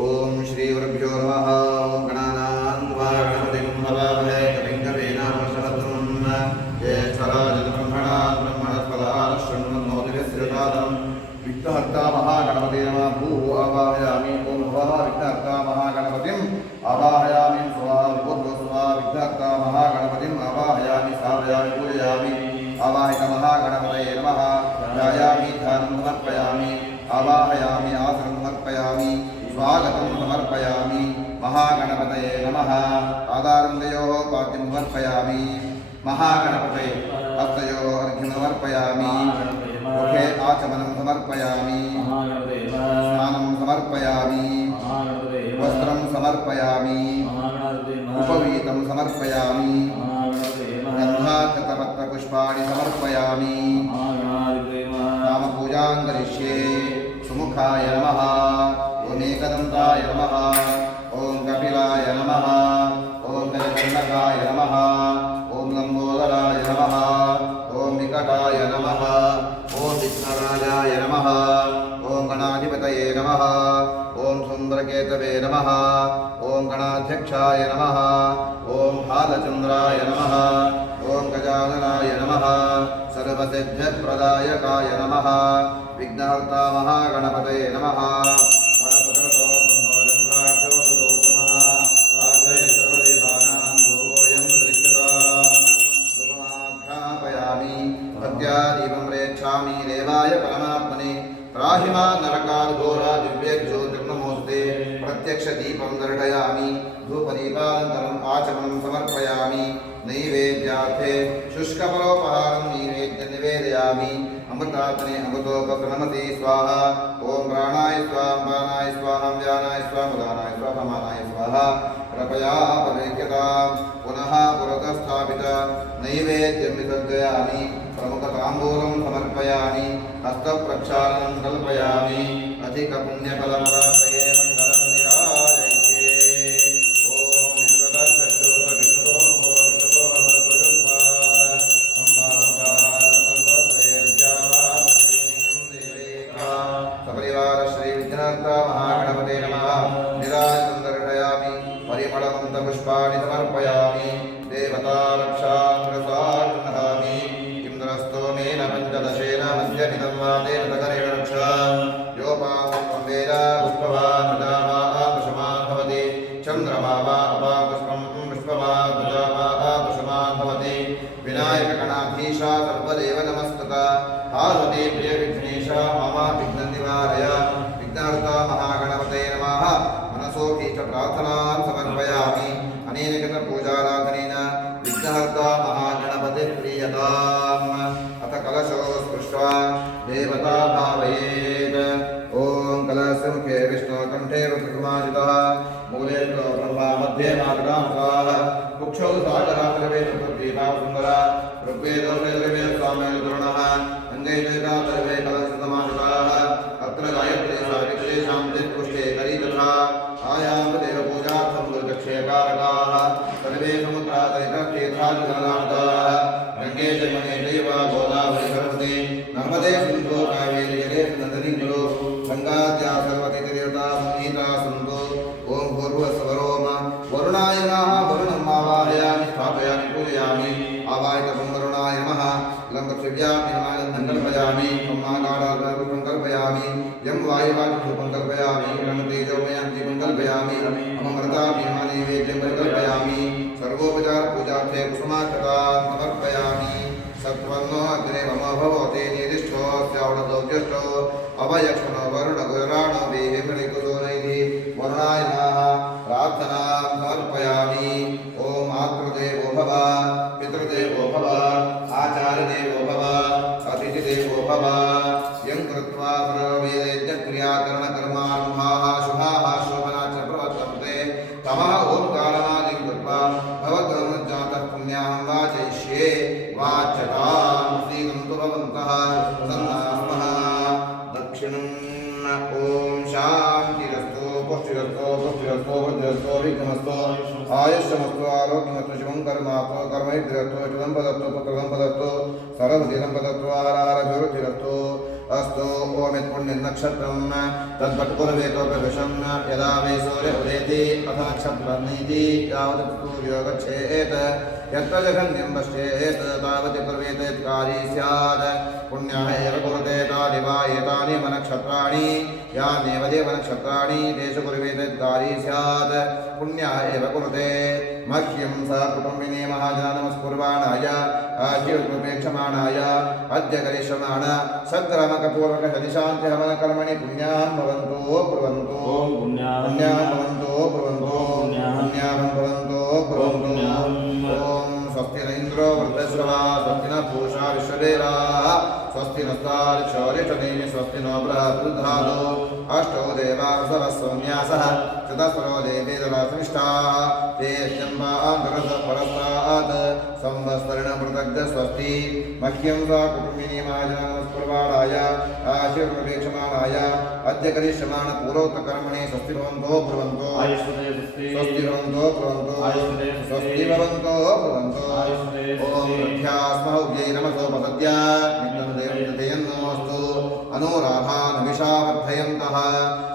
ओम श्री गुरुभ्यो नमः। ओम गणानां त्वा गणपतिं हवामहे कविं कवीनामुपमश्रवस्तमं ज्येष्ठराजब्रह्मणां ब्रह्मणस्पदाः शृण्वन्नोतिभिस्त्रिपादं विघ्नहर्ता महागणपते नमः। भूः आवाहयामि। ओम भवः विघ्नहर्ता महागणपतिम् आवाहयामि। स्वाहा भूर्भुवः स्वः विघ्नहर्ता महागणपतिम् आवाहयामि। स्थापयामि पूजयामि। आवाहित महागणपतये नमः। ध्यायामि ध्यानं समर्पयामि। आवाहयामि आसनं समर्पयामि। स्वागतं समर्पयामि। महागणपतये नमः। पादारविन्दयोः पाद्यं समर्पयामि। महागणपतये हस्तयोः अर्घ्यं समर्पयामि। मुखे आचमनं समर्पयामि। स्नानं समर्पयामि। वस्त्रं समर्पयामि। उपवीतं समर्पयामि। गन्धाक्षतपत्रपुष्पाणि समर्पयामि। नामपूजां करिष्ये। सुमुखाय नमः। ओम एकदन्ताय नमः। ओम कपिलाय नमः। ओम गजकर्णकाय नमः। ओम लंबोदराय नमः। ओम निकटाय नमः। ओम विघ्नराजाय नमः। ओम गणाधिपतये नमः। ओम सुंदरकेतवे नमः। ओम गणाध्यक्षाय नमः। ओम हालचंद्राय नमः। ओम गजाननाय नमः। सर्वसिद्धिप्रदायकाय नमः। विघ्नहर्ता महागणपतये नमः। दीपं प्रेक्षामि देवाय परमात्मने त्राहिमा नरकार्घोरा दिव्यज्योतिर्नमोस्ते। प्रत्यक्ष दीपं दर्शयामि। धूपदीपानन्तरम् आचमनं समर्पयामि। नैवेद्यार्थे शुष्कफलोपहारं नैवेद्यं निवेदयामि। अमृतात्मने अमृतोपप्रणमते स्वाहा। ओम प्राणाय स्वाहा प्राणाय स्वाहा व्यानाय स्वाहा उदानाय स्वाहा मानाय स्वाहा। कृपया परिक्यतां पुनः पुरतस्थापित नैवेद्यं विसर्जयामि। प्रमुखताम्बूलं समर्पयामि। हस्तप्रक्षालनं कल्पयामि। अधिकपुण्यफलमवाप्तये मङ्गलं निराजयिष्ये। ओम विश्वतश्चक्षुः विश्वतो विश्वतो भवतुरुद्वार सपरिवार श्री विघ्नहर्ता महागणपते नमः। निराजनं दर्शयामि। परिमलमन्तपुष्पाणि समर्पयामि। देवता रक्षां इंद्रस्तोमेन पंचदशेन मध्यमिदं वादेन तकरेण रक्षा। योपामुष्पं वेद पुष्पवान् प्रजावान् भवति। चन्द्रमा वा अपापुष्पं पुष्पवान् प्रजावान् भवति। विनायकगणाधीशा सर्वदेव नमस्तुता। पार्वती प्रियविघ्नेशा मम विघ्ननिवारय। विघ्नहर्ता महागणपतये नमः। मनसो भीष्टप्रार्थनां समर्पयामि। अनेन कृतपूजाराधनेन विघ्नहर्ता महागणपतिः प्रीयताम्। अथ कलशो स्पृष्ट्वा देवता भावयेत्। ओम कलशस्य मुखे विष्णुकण्ठे रुद्रकुमारितः। मूले ब्रह्मा मध्ये नारदाः। कुक्षौ सागराग्रवेदुर्दीपासुन्दरा। ऋग्वेदो वेदवे स्वामेर्द्रोणः। अङ्गे वेदातर्वे कलशसमाहिताः। अत्र गायत्री सावित्री शान्तिः पुष्टे करी तथा। आयाम देवपूजार्थं दुर्गक्षेकारकाः। सर्वे समुद्रातीर्थतीर्थादिगणान्ताः। गङ्गे जमुने चैव गोदावरी सरस्वती नर्मदे सिन्धु कावेरी जलेषु नन्दिनी कुरु। गङ्गाद्या सर्वतीर्थतीर्था संहिता सन्तु। ओम भूर्भुवस्सुवरोम वरुणाय नमः। वरुणम् आवाहयामि स्थापयामि पूजयामि। आवाहितं वरुणाय नमः। लम्बपृथिव्यापि नमः कल्पयामि। ब्रह्माकारादरूपं कल्पयामि। यं वायुवादिरूपं कल्पयामि। ब्रह्मतेजोमयं दीपं कल्पयामि। अमृताभिमानैवेद्यं परिकल्पयामि। सर्वोपचार पूजार्थे कुसुमाक्षतां समर्पयामि। सत्वन्नो अग्ने मम भवते निर्दिष्टो स्यावणदौर्जष्टो अभयक्षणो वरुणगुराणो वेहिमणिकुसो नैधि वरुणाय नमः। प्रार्थनां समर्पयामि। ओम मातृदेवो भव पितृदेवो भव आचार्यदेवो भव अतिथिदेवो भव। यं कृत्वा सर्ववेदयज्ञक्रियाकरणकर्माणुभाः शुभाः शोभनाश्च प्रवर्तन्ते तमः ओंकारनादिं कृत्वा भवद्गमनजातः पुण्यां वाचयिष्ये। वाच्यतां श्रीगन्तु भवन्तः सन्नास्मः। दक्षिणं ओम शान्तिरस्तु पुष्टिरस्तु पुष्टिरस्तु वृद्धिरस्तु विघ्नमस्तु आयुष्यमस्तु आरोग्यमस्तु शुभं कर्मास्तु कर्मैर्धिरस्तु शुभं पदस्तु पुत्रं पदस्तु सरस्वतीं पदस्तु आहारभिवृद्धिरस्तु अस्तु ओमित्पुण्यनक्षत्रं तद्वट्कुरवेतो प्रविशं यदा वै सूर्य उदेति अथ नक्षत्रनीति यावत् सूर्यो गच्छेत् यत्र जघन्यं पश्येत् तावत् कुर्वेत् यत्कारी स्यात् पुण्याः एव कुरुते तानि वा एतानि नक्षत्राणि यान्येव देवनक्षत्राणि तेषु कुर्वेत् यत्कारी स्यात् पुण्याः एव कुरुते मह्यं स कुटुम्बिनी महाजनमस्कुर्वाणाय आशीर्वेक्षमाणाय अद्य करिष्यमाण सद्ग्रामकपूर्वकशदिशान्तिहवनकर्मणि पुण्याहं भवन्तो ब्रुवन्तो पुण्याहं भवन्तो ब्रुवन्तो पुण्याहं भवन्तो ब्रुवन्तो ॐ स्वस्ति न इन्द्रो वृद्धश्रवा स्वस्ति न पूषा विश्वदेवाः स्वस्ति नस्तारिक्षौरिषदीनि स्वस्ति नो बृहद्धादो अष्टौ देवासवः सौम्यासः चतस्रो देवीदरासमिष्टाः ते जन्मान्तरसपरस्तात् संवत्सरणमृतग्ध स्वस्ति मह्यं सा कुटुम्बिनी महाजनमस्कुर्वाणाय आशीर्वेक्षमाणाय अद्य करिष्यमाण पूर्वोक्तकर्मणि स्वस्ति भवन्तो ब्रुवन्तो स्वस्ति भवन्तो ब्रुवन्तो स्वस्ति भवन्तो ब्रुवन्तो ॐ रथ्यास्महव्यै नमसोपसद्य नित्यनुदेवन्तयन्नोऽस्तु अनुराधानविषावर्धयन्तः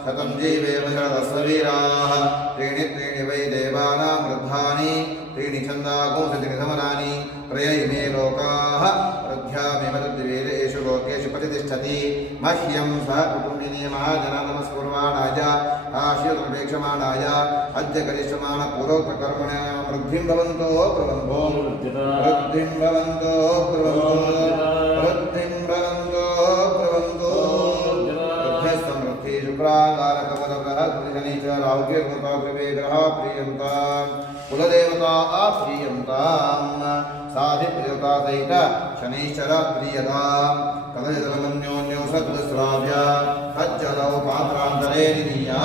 शतं जीवेम शरदस्व वीराः त्रीणि त्रीणि वै देवानां वृद्धानि त्रीणि छन्दागुंसति निधमनानि त्रयैमे लोकाः रथ्यामेव तद्वेदेषु लोकेषु प्रतिष्ठति मह्यं सह कुटुम्बिनी महाजनमस्कुर्वाणाय आशीर्वेक्षमाणाय अद्य करिष्यमाण पूर्वोक्तकर्मणा वृद्धिं भवन्तो ब्रुवन्तो वृद्धिं भवन्तो ब्रुवन्तो वृद्धिं भवन्तो ब्रुवन्तो वृद्धिस्समृद्धि शुक्राकारकवरबृहद्शनि च राहुकेतुकृपे ग्रहा प्रियन्ताम् कुलदेवता प्रियन्ताम् साधिप्रियता सहित शनैश्चर प्रियताम् कदलितरमन्योन्यो सद्श्राव्य तज्जलौ पात्रान्तरे निनीया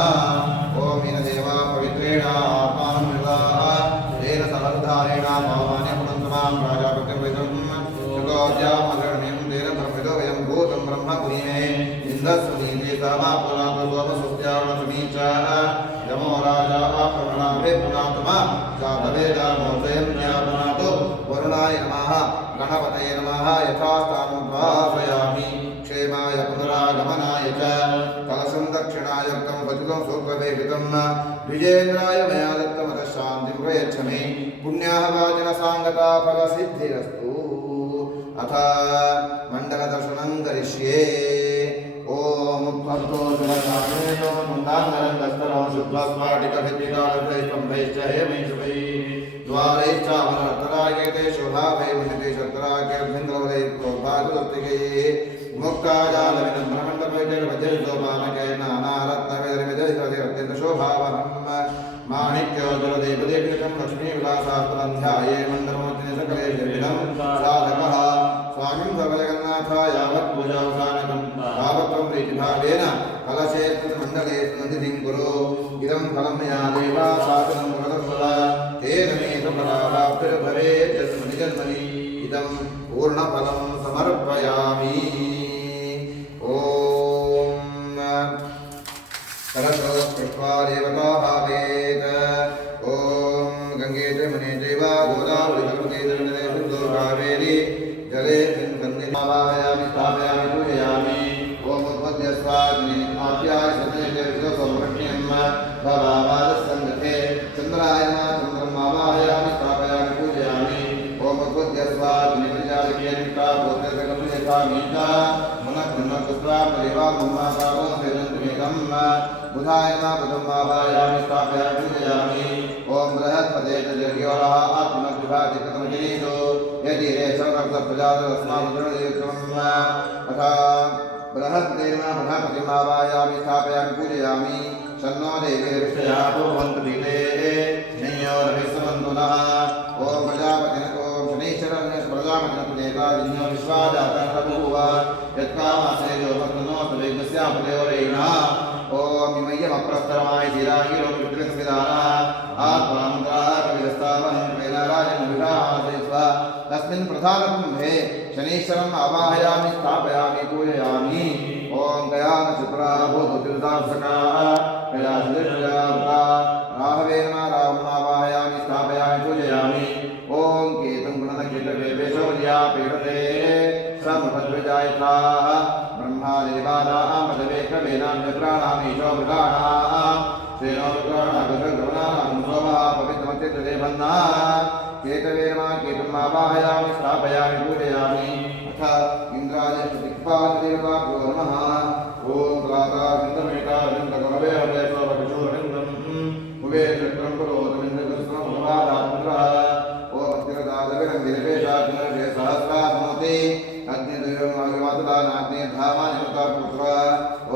ॐ मीनदेवा पवित्रेण आत्मानुमृताः तेन सहर्धारेण पावाने पुनन्तमां प्राजापत्यवैदं युगोद्यामगर्ण्यं तेन ब्रह्मिदो वयं भूतं ब्रह्म पुनीमे इन्दस्वनीते सामापुरान्तस्वमसुत्यावसुनी च यमो राजा प्रवणावे पुनातमा जातवेदामोदयं ज्ञापनातु वरुणाय नमः गणपतये नमः यथास्थानमुद्भासयामि क्षेमाय पुनरागमनाय च कलशं दक्षिणायुक्तं पतितं सूत्रवेहितं विजेन्द्राय मया दत्तमतः शान्तिं प्रयच्छ मे पुण्याः वाचनसाङ्गता फलसिद्धिरस्तु अथ मण्डलदर्शनं करिष्ये ॐ उत्पन्तो सुवर्णाग्नेयो मुण्डाङ्गरं दस्तरो शुक्लस्फाटिकभित्तिकालभैस्तम्भैश्च हेमैषुभैः द्वारैश्चावनर्तरायते शोभाभैर्मण्डिते शर्कराख्यर्भिन्द्रवलैर्प्रोभाजुदत्तिकैः मुक्ताजालविनम्रमण्डपैर्जगवज्रसोपानकै नानारत्नवेदविदयितरत्यन्तशोभावहम् माणिक्योज्ज्वलदेवदेवकृतं लक्ष्मीविलासात्मनं ध्याये मण्डलमोचने सकलेशर्विनं साधकः स्वामिं सर्वजगन्नाथाय यावत् पूजावसानकं तावत्त्वं प्रीतिभावेन कलशे मण्डले नन्दितिं कुरु इदं फलं मया देवा साधनं प्रदर्शय तेन मे सुफलाप्तिर्भवेत् जन्मनि जन्मनि इदं पूर्णफलं समर्पयामि ॐ सरस्वती पुष्पा देवता भावेत ॐ गंगे च मुने चैव गोदावरी सरस्वती जलनिधे सिन्धु कावेरी जले गन्धिमावाहयामि स्थापयामि पूजयामि ॐ उद्वद्यस्वाग्नि आप्याय सतेजे विदोसमृष्ण्यं भवावादस्सङ्गते चन्द्राय चन्द्रमावाहयामि स्थापयामि पूजयामि ॐ उद्वद्यस्वाग्नि प्रजालिकेनिष्ठा भूतजगन्यथामीता मनःकृन्नकृत्वा परिवा मम्माकावो सेदन्तुमेकम् बुधाय बुधं मावायामि स्थापयामि पूजयामि ॐ बृहस्पते च जर्योरः आत्मनग्विभातिकृतं गिरीषु यदि रे सर्वप्रजातस्माद्रणदेवम् अथ बृहस्पतेन बृहस्पतिं आवाहयामि स्थापयामि पूजयामि शन्नो देवीर्विषया भवन्तु पीठे शनैयोरभिस्सवन्तु नः ॐ प्रजापतिनको शनैश्चरस्य प्रजापतिनपुजेतादिन्यो विश्वाजातः बभूव यत्कामासेजो भक्तनोऽस्तु वेगस्यापदयोरेणा ॐ इमय्यमप्रस्तरमाय धीरागिरोपितृस्मिदानः आत्मान्त्राकविदस्तावहं वेदराजनविषाहासयस्व तस्मिन् प्रधानकुम्भे शनैश्चरम् आवाहयामि स्थापयामि पूजयामि ॐ गयानशुक्रा भूतोतिर्दासकाः गयासुदृष्टजावृता राहवे नमः राहुम् आवाहयामि स्थापयामि पूजयामि ॐ केतुं गुणनकेतवे वेशोर्या पीडते श्रमभद्रजायताः ब्रह्मादि वेनां विप्राणामीशो मृगाणां श्रेणो विप्राणागुसर्गवनानां सोमः पवित्रमत्यदेवन्ना केतवेनमा केतुमावाहयामि स्थापयामि पूजयामि अथ इन्द्राय दिक्पालदेवताभ्यो नमः ॐ प्रातःविन्दमेकाविन्दकरवे हवे स्वपतिशूरविन्दं कुबे चक्रं पुरोतमिन्द्रकृष्णमुखवादात्मत्रः ॐ अत्यरदादविरन्दिरपेशाग्नर्ये सहस्रासनोति अग्निदेवमागमातुलानाग्नेधामानिमुतापुत्र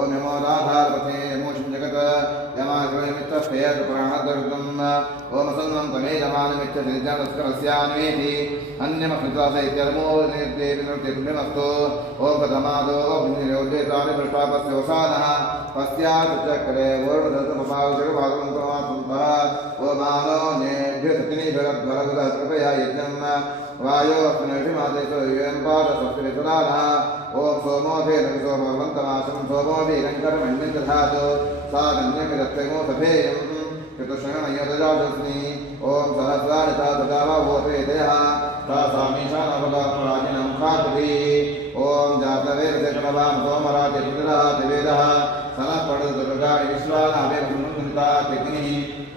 ॐ यमो राधारपथे यमोषं जगत् यमाग्रयमित्तस्फेयत्पुराणदर्गम् ॐ सन्नं तमेजमानमिच्छतिर्जनस्करस्यान्वेति अन्यमकृतास इत्यर्मो निर्देविनृत्यपुण्यमस्तु ॐ प्रथमादो अग्निरोदेतानि पृष्ठापस्य वसानः पश्चात् चक्रे वरुणदत्तमपावजगभागवन्तमात्मः ॐ मानो नेभ्यसतिनिभरद्वरगुदः कृपया यज्ञं वायो अस्मनर्षिमादेशो युयन्पादसप्तविसुरानः ॐ सोमोऽधेन सोमवन्तमासं सोमोऽभिरङ्करमण्यं दधातु सा धन्यमिदत्तमो सभेयं चतुष्षणयोदजाजस्मि ॐ सहस्राणिता ददावोतेदयः सा सामीशानवगात्मराजिनं खाकुली ॐ जातवेदशकलवां सोमराजपुत्रः तिवेदः सनःपडदुर्गाणि विश्वानावेदमुन्निता तिग्निः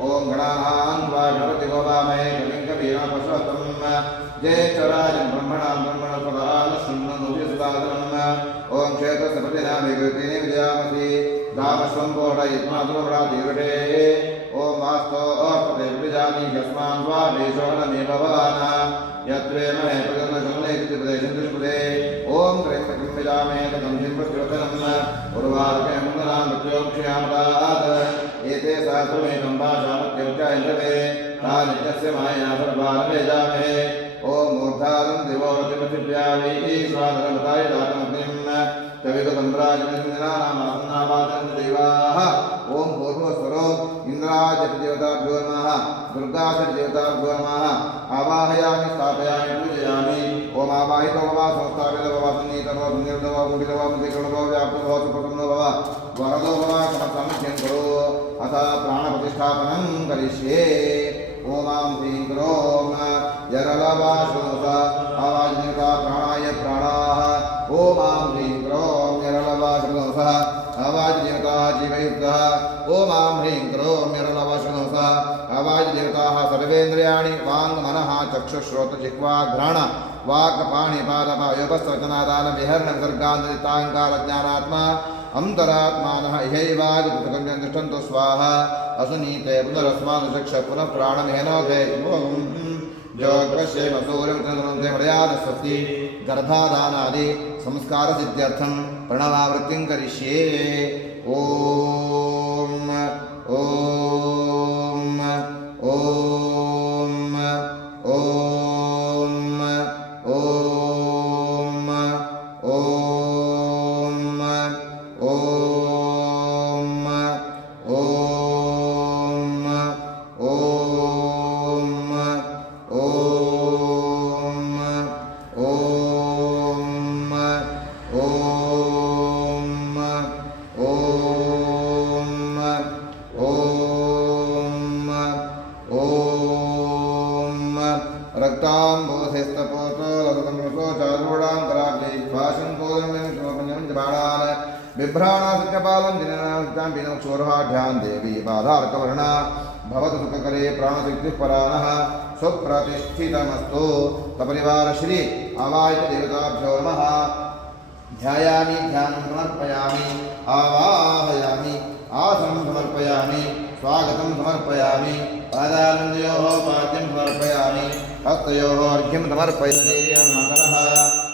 ॐ गणानां त्वा गणपतिगोवामहे कलिङ्गवीरापशुहतं जयेश्वराजं ब्रह्मणां ब्रह्मणस्वदानशृण्वनुभिस्तादनम् ॐ क्षेत्रसपतिनाभिकृतिनि विजयामसि दामश्वम्बोधयत्मातुरवराधिवटे ॐ वास्तो अर्पते विजानी यस्मान् वा वेशोणमे भवान् यत्रेमहे प्रगन्नशमनेति प्रदेशं दुष्पदे ॐ त्र्यम्बकं विजामे ततं जिन्वस्योतनम् उर्वारुके मङ्गलां मृत्योक्षयामतात् एते सहस्रमेकं भाषामत्योच्चायन्तवे तानित्यस्य माया सर्वानवेजामहे ॐ मूर्धारं दिवोरतिमतिव्यावि ईश्वानरमताय दातमग्निं कविगतम्राजमिन्द्रानामासन्नावादन्देवाः ॐ पूर्वस्वरो इन्द्राजदेवताभ्यो नमः दुर्गाजदेवताभ्यो नमः आवाहयामि स्थापयामि पूजयामि ॐ आवाहितो भव संस्थापितो भव सन्नीतो भव निर्दो भव मुदितो भव मुदिकृतो भव व्याप्तो भव सुप्रसन्नो भव वरदो भव समसंख्यं कुरु अथ प्राणप्रतिष्ठापनं करिष्ये ॐ ह्रीं क्रों यरलवाशोस आवाजनिका प्राणाय प्राणाः ॐ ह्रीं क्रों यरलवाशोस आवाजनिकाः जीवयुक्तः ॐ ह्रीं क्रों यरलवाशोस आवाजनिकाः सर्वेन्द्रियाणि वाङ् मनः चक्षुश्रोत्रजिह्वा घ्राण वाक्पाणिपादपयोपस्वचनादानविहरणसर्गान्तरिताङ्कारज्ञानात्मा अंतरात्मानः इहैवादिपुतकं तिष्ठन्तु स्वाहा असुनीते पुनरस्मानुचक्ष पुनः प्राणमेनोधे जोग्रश्येम सूर्यं चन्द्रं मर्यादस्वस्ति गर्भाधानादि संस्कारसिद्ध्यर्थं प्रणवावृत्तिं करिष्ये ॐ ॐ ॐ ॐ क्षोरहाढ्यां देवी बाधार्कवर्णा भवतु सुखकरे प्राणशक्तिः परानः सुप्रतिष्ठितमस्तु सपरिवार श्री आवाहित देवताभ्यो नमः ध्यायामि ध्यानं समर्पयामि आवाहयामि आसनं समर्पयामि स्वागतं समर्पयामि पादानन्दयोः पाद्यं समर्पयामि हस्तयोः अर्घ्यं समर्पयामि मातरः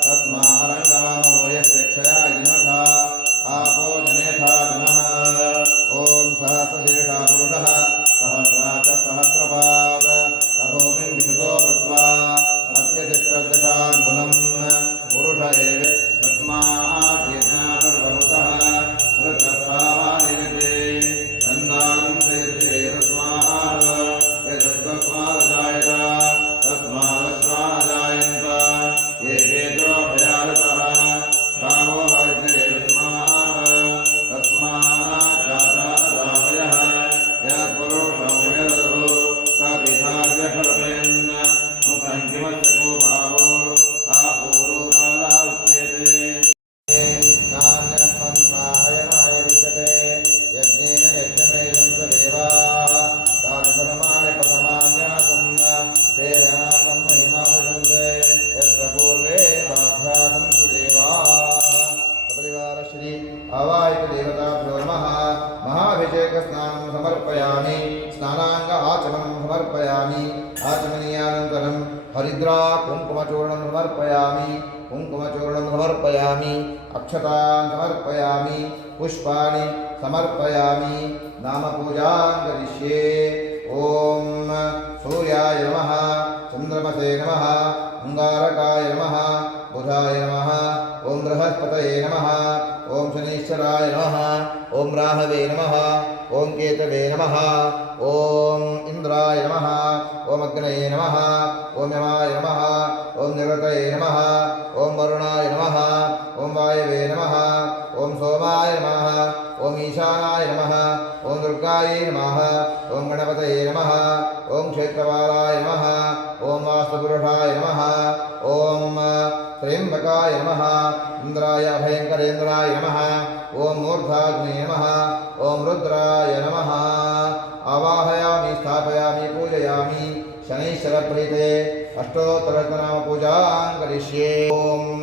तस्माहरणकामो यस्य क्षयाय नमः आपो जनेथा जनः ॐ सहस्रशीर्षा पुरुषः सहस्राच सहस्रपाद तपोमिं विशुतो कृत्वा अत्यतिष्ठदशाङ्गुलं पुरुष एव तस्मात् यज्ञाकर्तवतः वृत्तस्वाहानिरते सन्दानं प्रयते तस्मात् यतस्तस्मादजायत तस्मादश्वाजायन्त समर्पयामि स्नानांग आचमनं समर्पयामि आचमनीयानन्तरं हरिद्रा कुङ्कुमचूर्णं समर्पयामि कुङ्कुमचूर्णं समर्पयामि अक्षतान् समर्पयामि पुष्पाणि समर्पयामि नामपूजां करिष्ये ॐ सूर्याय नमः चन्द्रमसे नमः अंगारकाय नमः बुधाय नमः ॐ बृहस्पतये नमः ॐ शनीश्वराय नमः ॐ राहवे नमः ॐ केतवे नमः ॐ इन्द्राय नमः ॐ अग्नये नमः ॐ यमाय नमः ॐ निरतये नमः ॐ वरुणाय नमः ॐ वायवे नमः ॐ सोमाय नमः ॐ ईशानाय नमः ॐ दुर्गायै नमः ॐ गणपतये नमः ॐ क्षेत्रपालाय नमः ॐ वास्तुपुरुषाय नमः ॐ त्र्यम्बकाय नमः इंद्राय अभयंकरेन्द्राय नमः ॐ मूर्धाग्ने नमः ॐ रुद्राय नमः आवाहयामि स्थापयामि पूजयामि शनैश्वरप्रीते अष्टोत्तरनाम पूजां करिष्ये ॐ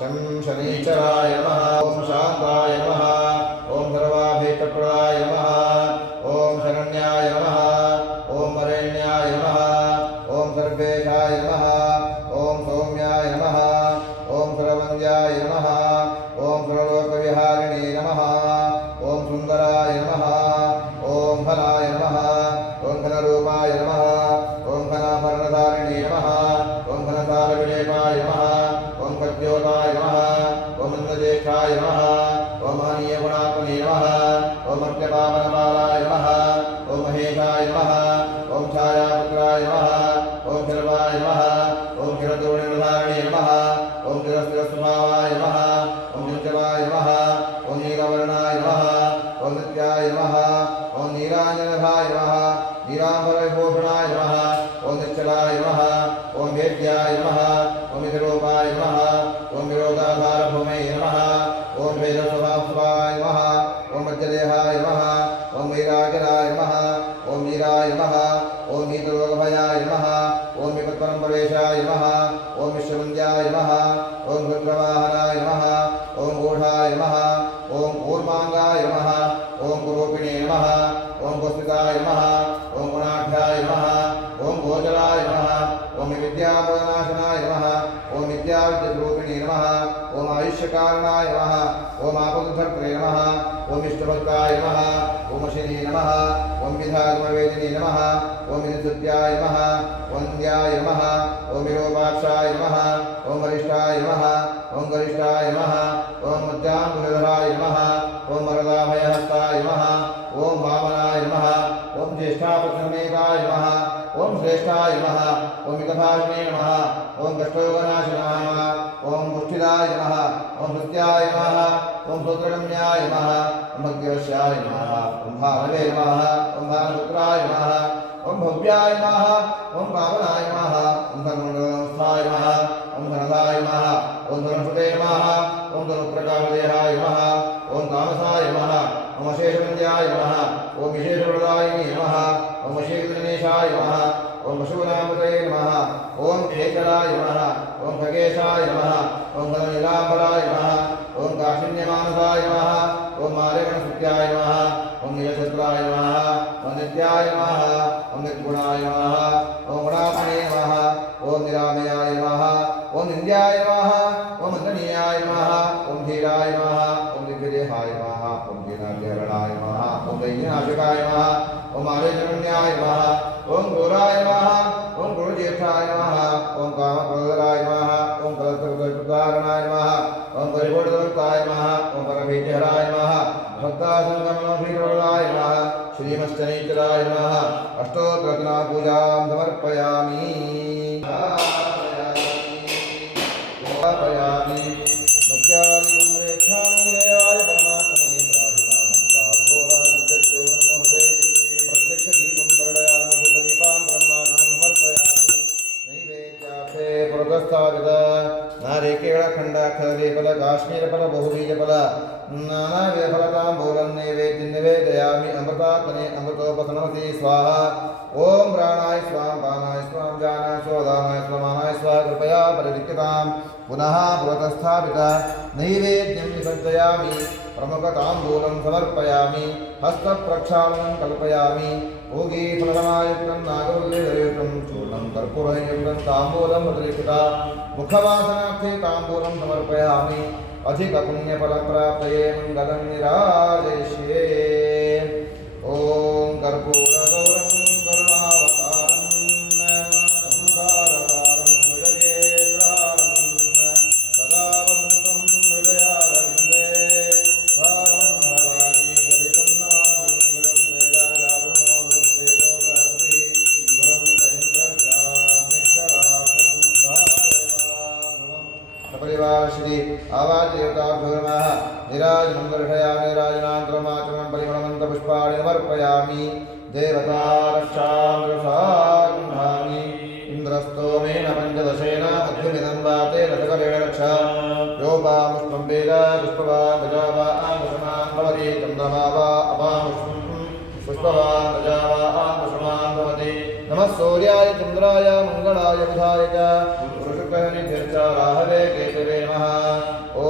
शं शनैश्वराय नमः ॐ शान्ताय नमः ॐ सर्वाभीष्टप्रदाय नमः ॐ शरण्याय नमः ॐ वरेण्याय नमः ॐ सर्वेशाय नमः ॐ सौम्याय नमः ॐ सर्ववन्द्याय नमः ॐ सर्वलोकविहारिणे नमः ॐ सुन्दराय नमः ॐ फलाय नमः ॐ घनरूपाय नमः ॐ घनाभरणधारिणे नमः ॐ घनतारविलेपाय नमः ॐ खद्योताय नमः ॐ नन्दज्येष्ठाय नमः ॐ महनीयगुणात्मने नमः ॐ मर्त्यपावनपालाय नमः ॐ महेशाय नमः ॐ छायापुत्राय नमः ॐ खिलवाय नमः ॐ खिलतोरणधारिणे नमः ॐ खिलस्थिरस्वभावाय नमः ॐ नित्यवाय नमः ॐ नीलवर्णाय नमः ॐ नित्याय नमः ॐ नीलाञ्जनधाय नमः नीलाम्बरविभूषणाय नमः ॐ निश्चलाय नमः ॐ वेद्याय नमः ॐ विधिरूपाय नमः ॐ विरोधाधारभूमये नमः ॐ वेदस्वभावाय नमः ॐ वज्रदेहाय नमः ॐ वैरागिराय नमः ॐ वीराय नमः ॐ नीतरोगभयाय नमः ॐ विपत्परमप्रवेशाय नमः ॐ विश्ववन्द्याय नमः ॐ रुद्रवाहनाय नमः ॐ गूढाय नमः ॐ कूर्माङ्गाय नमः ॐ कुरूपिणे नमः ॐ पुस्तिकाय नमः ॐ गुणाढ्याय नमः ॐ गोचराय नमः ॐ विद्याबोधनाशनाय नमः ॐ विद्याविद्यरूपिणे नमः ॐ आयुष्यकारणाय नमः ॐ आपदुद्धर्त्रे नमः ॐ विष्णुभक्ताय नमः ॐ शनि नमः ॐ विधागमवेदिने नमः ॐ विद्युत्याय नमः ॐ न्द्याय नमः ॐ विरूपाक्षाय नमः ॐ वरिष्ठाय नमः ॐ गरिष्ठाय नमः ॐ मध्याङ्गुलधराय नमः ॐ वरदाभयहस्ताय नमः ॐ वामनाय नमः ॐ ज्येष्ठापतिसमेताय नमः ॐ श्रेष्ठाय नमः ॐ मितभाषिणे नमः ॐ कष्टोगनाशिनाय नमः ॐ पुष्टिदाय नमः ॐ भृत्याय नमः ॐ सूत्रगम्याय नमः ॐ भक्तिवश्याय नमः ॐ भानवे नमः ॐ भानुपुत्राय नमः ॐ भव्याय नमः ॐ पावनाय नमः ॐ धर्मनमस्थाय नमः ॐ धनदाय नमः ॐ धनसुते नमः ॐ धनुप्रकाशदेहाय नमः ॐ तामसाय नमः ॐ अशेषवन्द्याय नमः ॐ विशेषप्रदायिने नमः ॐ अशेषदिनेशाय नमः ॐ पशूनामृतये नमः ॐ केशराय नमः ॐ खगेशाय नमः ॐ गणनीलाम्बराय नमः ॐ काठिन्यमानसाय नमः ॐ मार्यगणसुत्याय नमः ॐ नीलछत्राय नमः ॐ नित्याय नमः ॐ निर्गुणाय नमः ॐ गुणात्मने नमः ॐ निरामयाय नमः ॐ निन्द्याय नमः ॐ मन्दनीयाय नमः ॐ धीराय नमः ॐ दिग्विजयाय नमः ॐ दीनाग्रहणाय नमः ॐ दैन्यनाशकाय नमः ॐ आर्यजनन्याय नमः ॐ घोराय नमः ॐ गुरुज्येष्ठाय नमः ॐ कामक्रोधराय नमः ॐ कलत्रधारणाय नमः ॐ परिपूर्णभक्ताय नमः ॐ परभीतिहराय नमः भक्तासङ्गमनोभीरोधाय नमः श्रीमश्चनीचराय नमः अष्टोत्तरपूजां समर्पयामि भक्त्यादिगुम्रेच्छानिलयाय परमात्मने प्रत्यक्ष दीपं वर्णयामि सुदीपां ब्रह्माणं समर्पयामि नैवेद्यार्थे पुरतस्थापित नारिकेळखण्डाक्षरदीपल काश्मीरफल बहुबीजफल नानाविधफलताम्बूलं नैवेद्यं निवेदयामि अमृतात्मने अमृतोपसनमति स्वाहा ॐ प्राणाय स्वां पानाय स्वां जानाय स्वदानाय स्वमानाय स्वाहा कृपया परिलिखितां पुनः पुरतस्थापित नैवेद्यं निसञ्चयामि प्रमुखताम्बूलं समर्पयामि हस्तप्रक्षालनं कल्पयामि भोगी फलसमायुक्तं नागवल्लीधरयुक्तं चूर्णं कर्पूरयुक्तं ताम्बूलं मुद्रीकृता मुखवासनार्थे ताम्बूलं समर्पयामि अधिकपुण्यफलप्राप्तये मङ्गलं निराजयिष्ये ॐ कर्पूरगौरं करुणावतारं संसारसारं भुजगेन्द्रहारं सदा वसन्तं हृदयारविन्दे स्वाहं भवानी गदितं नमामि गुरुं वेदाजावृणो गुरुदेवो बृहस्पति गुरुं दरिन्द्रश्चाग्निश्चराकं सपरिवार श्री आवाज देवताभ्यो नमः निराजनं दर्शयामि राजनान्तरमाचरणं परिमलमन्तपुष्पाणि समर्पयामि देवता रक्षामि इन्द्रस्तोमेन पञ्चदशेन अग्निमिदं वाते रथकरेण रक्ष योपामुष्पं वेद पुष्पवान् प्रजावान् पुष्पमान् भवति चन्द्रमा वा अपामुष्पं पुष्पवान् प्रजावान् पुष्पमान् भवति नमः सूर्याय चन्द्राय मङ्गलाय बुधाय च पुरुषकनिभ्यश्च राहवे केतवे नमः ॐ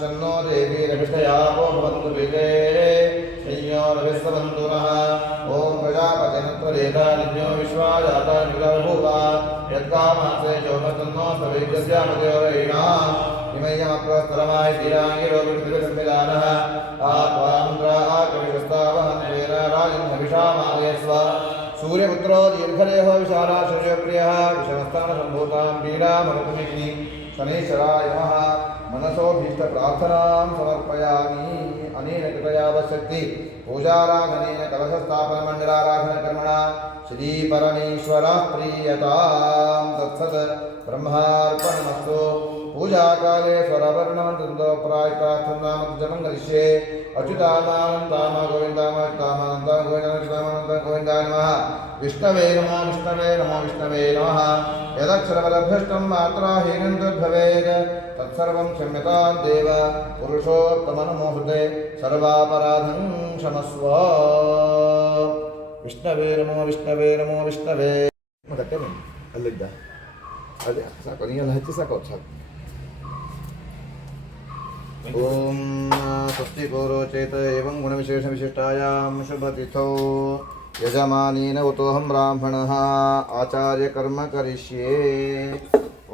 शन्नो देवी रविष्ठयापो भवन्तु विदे संयो रविस्वन्तु नः ॐ प्रजापतिनत्वरेधानिज्ञो विश्वाजाता निरभूवा यत्कामासे चौमतन्नो सवेद्यस्यामदेवरेणा इमय्यमप्रस्तरमाय धीराङ्गिरोगिर्विसंविधानः आत्वान्द्रा आकविशस्तावहन् वेन राजन् हविषामादयस्व सूर्यपुत्रो दीर्घदेहो विशाला सूर्यप्रियः विषमस्थानसम्भूतां पीडामरुतमिग्नि शनैश्वराय नमः मनसोभीष्टप्रार्थनां समर्पयामि अनेन कृतयावशक्ति पूजाराधनेन कलशस्थापनमण्डलाराधनकर्मणा श्रीपरमेश्वरः प्रीयतां तत्सत् ब्रह्मार्पणमस्तु पूजाकाले स्वरवर्णमन्त्रप्रायप्रार्थनामजपं करिष्ये अच्युतानन्दाम गोविन्दामच्युतानन्दाम गोविन्दाय नमः विष्णवे नमो विष्णवे नमो विष्णवे नमः यदक्षरबलभ्यष्टं मात्राहीनं तद्भवेत् तत्सर्वं क्षम्यतां देव पुरुषोत्तमनमोहृते सर्वापराधं क्षमस्व विष्णवे नमो विष्णवे नमो विष्णवे ಅಲ್ಲಿದ್ದ ಅದೇ ಸಾಕು ನೀವೆಲ್ಲ ಹಚ್ಚಿ ಸಾಕು ಸಾಕು ಓಂ ಸ್ವಸ್ತಿ ಕೋರೋ ಚೇತ ಏವಂ ಗುಣವಿಶೇಷ ವಿಶಿಷ್ಟಾಯಾಂ ಶುಭತಿಥೌ ಯಜಮಾನೇನ ಉತೋಹಂ ಬ್ರಾಹ್ಮಣಃ ಆಚಾರ್ಯ ಕರ್ಮ ಕರಿಷ್ಯೇ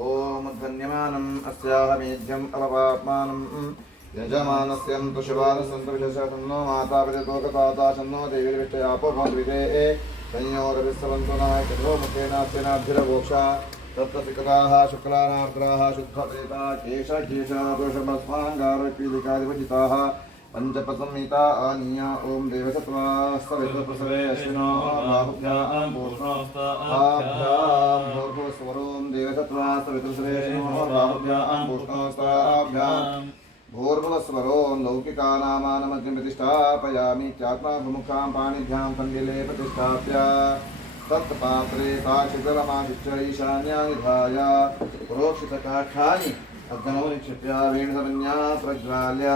ಓಂ ಧನ್ಯಮಾನಂ ಅಸ್ಯಾಹ ಮೇಧ್ಯಂ ಅಲಪಾತ್ಮಾನಂ ಯಜಮಾನಸ್ಯಂತು ಶುಭಾನಸಂತು ವಿಶೇಷತನ್ನೋ ಮಾತಾಪಿತೋಕತಾತಾ ಶನ್ನೋ ದೇವಿರ್ವಿಷ್ಟಯಾಪೋ ಭವಂದ್ವಿದೇ ಸಂಯೋರವಿಸ್ಸವಂತು ನಃ ಚತುರೋ ಮುಖೇನಾಸ್ಯನಾಭಿರವೋಕ್ಷ तत्तसिकताः शुक्लानार्द्राः शुद्धप्रेता केशज्येषादोषमस्माङ्गारोपीलिकादिपजिताः पञ्चपसंहिता आनीय ॐ देवसत्त्वास्तवितप्रसवे अश्विनो बाहुभ्यां पूष्णोस्ताभ्यां भूर्भुवस्वरों देवसत्त्वास्तवितप्रसवे अश्विनो बाहुभ्यां पूष्णोस्ताभ्यां भूर्भुवस्वरों लौकिकानामानमग्निप्रतिष्ठापयामि चात्माभिमुखां पाणिभ्यां सन्धिले प्रतिष्ठाप्य तत्पात्रे साक्षितरमाशिच्च ईशान्यानिधाय पुरोक्षितकाष्ठानि अग्नौ निक्षिप्य वेणुसमन्या प्रज्वाल्य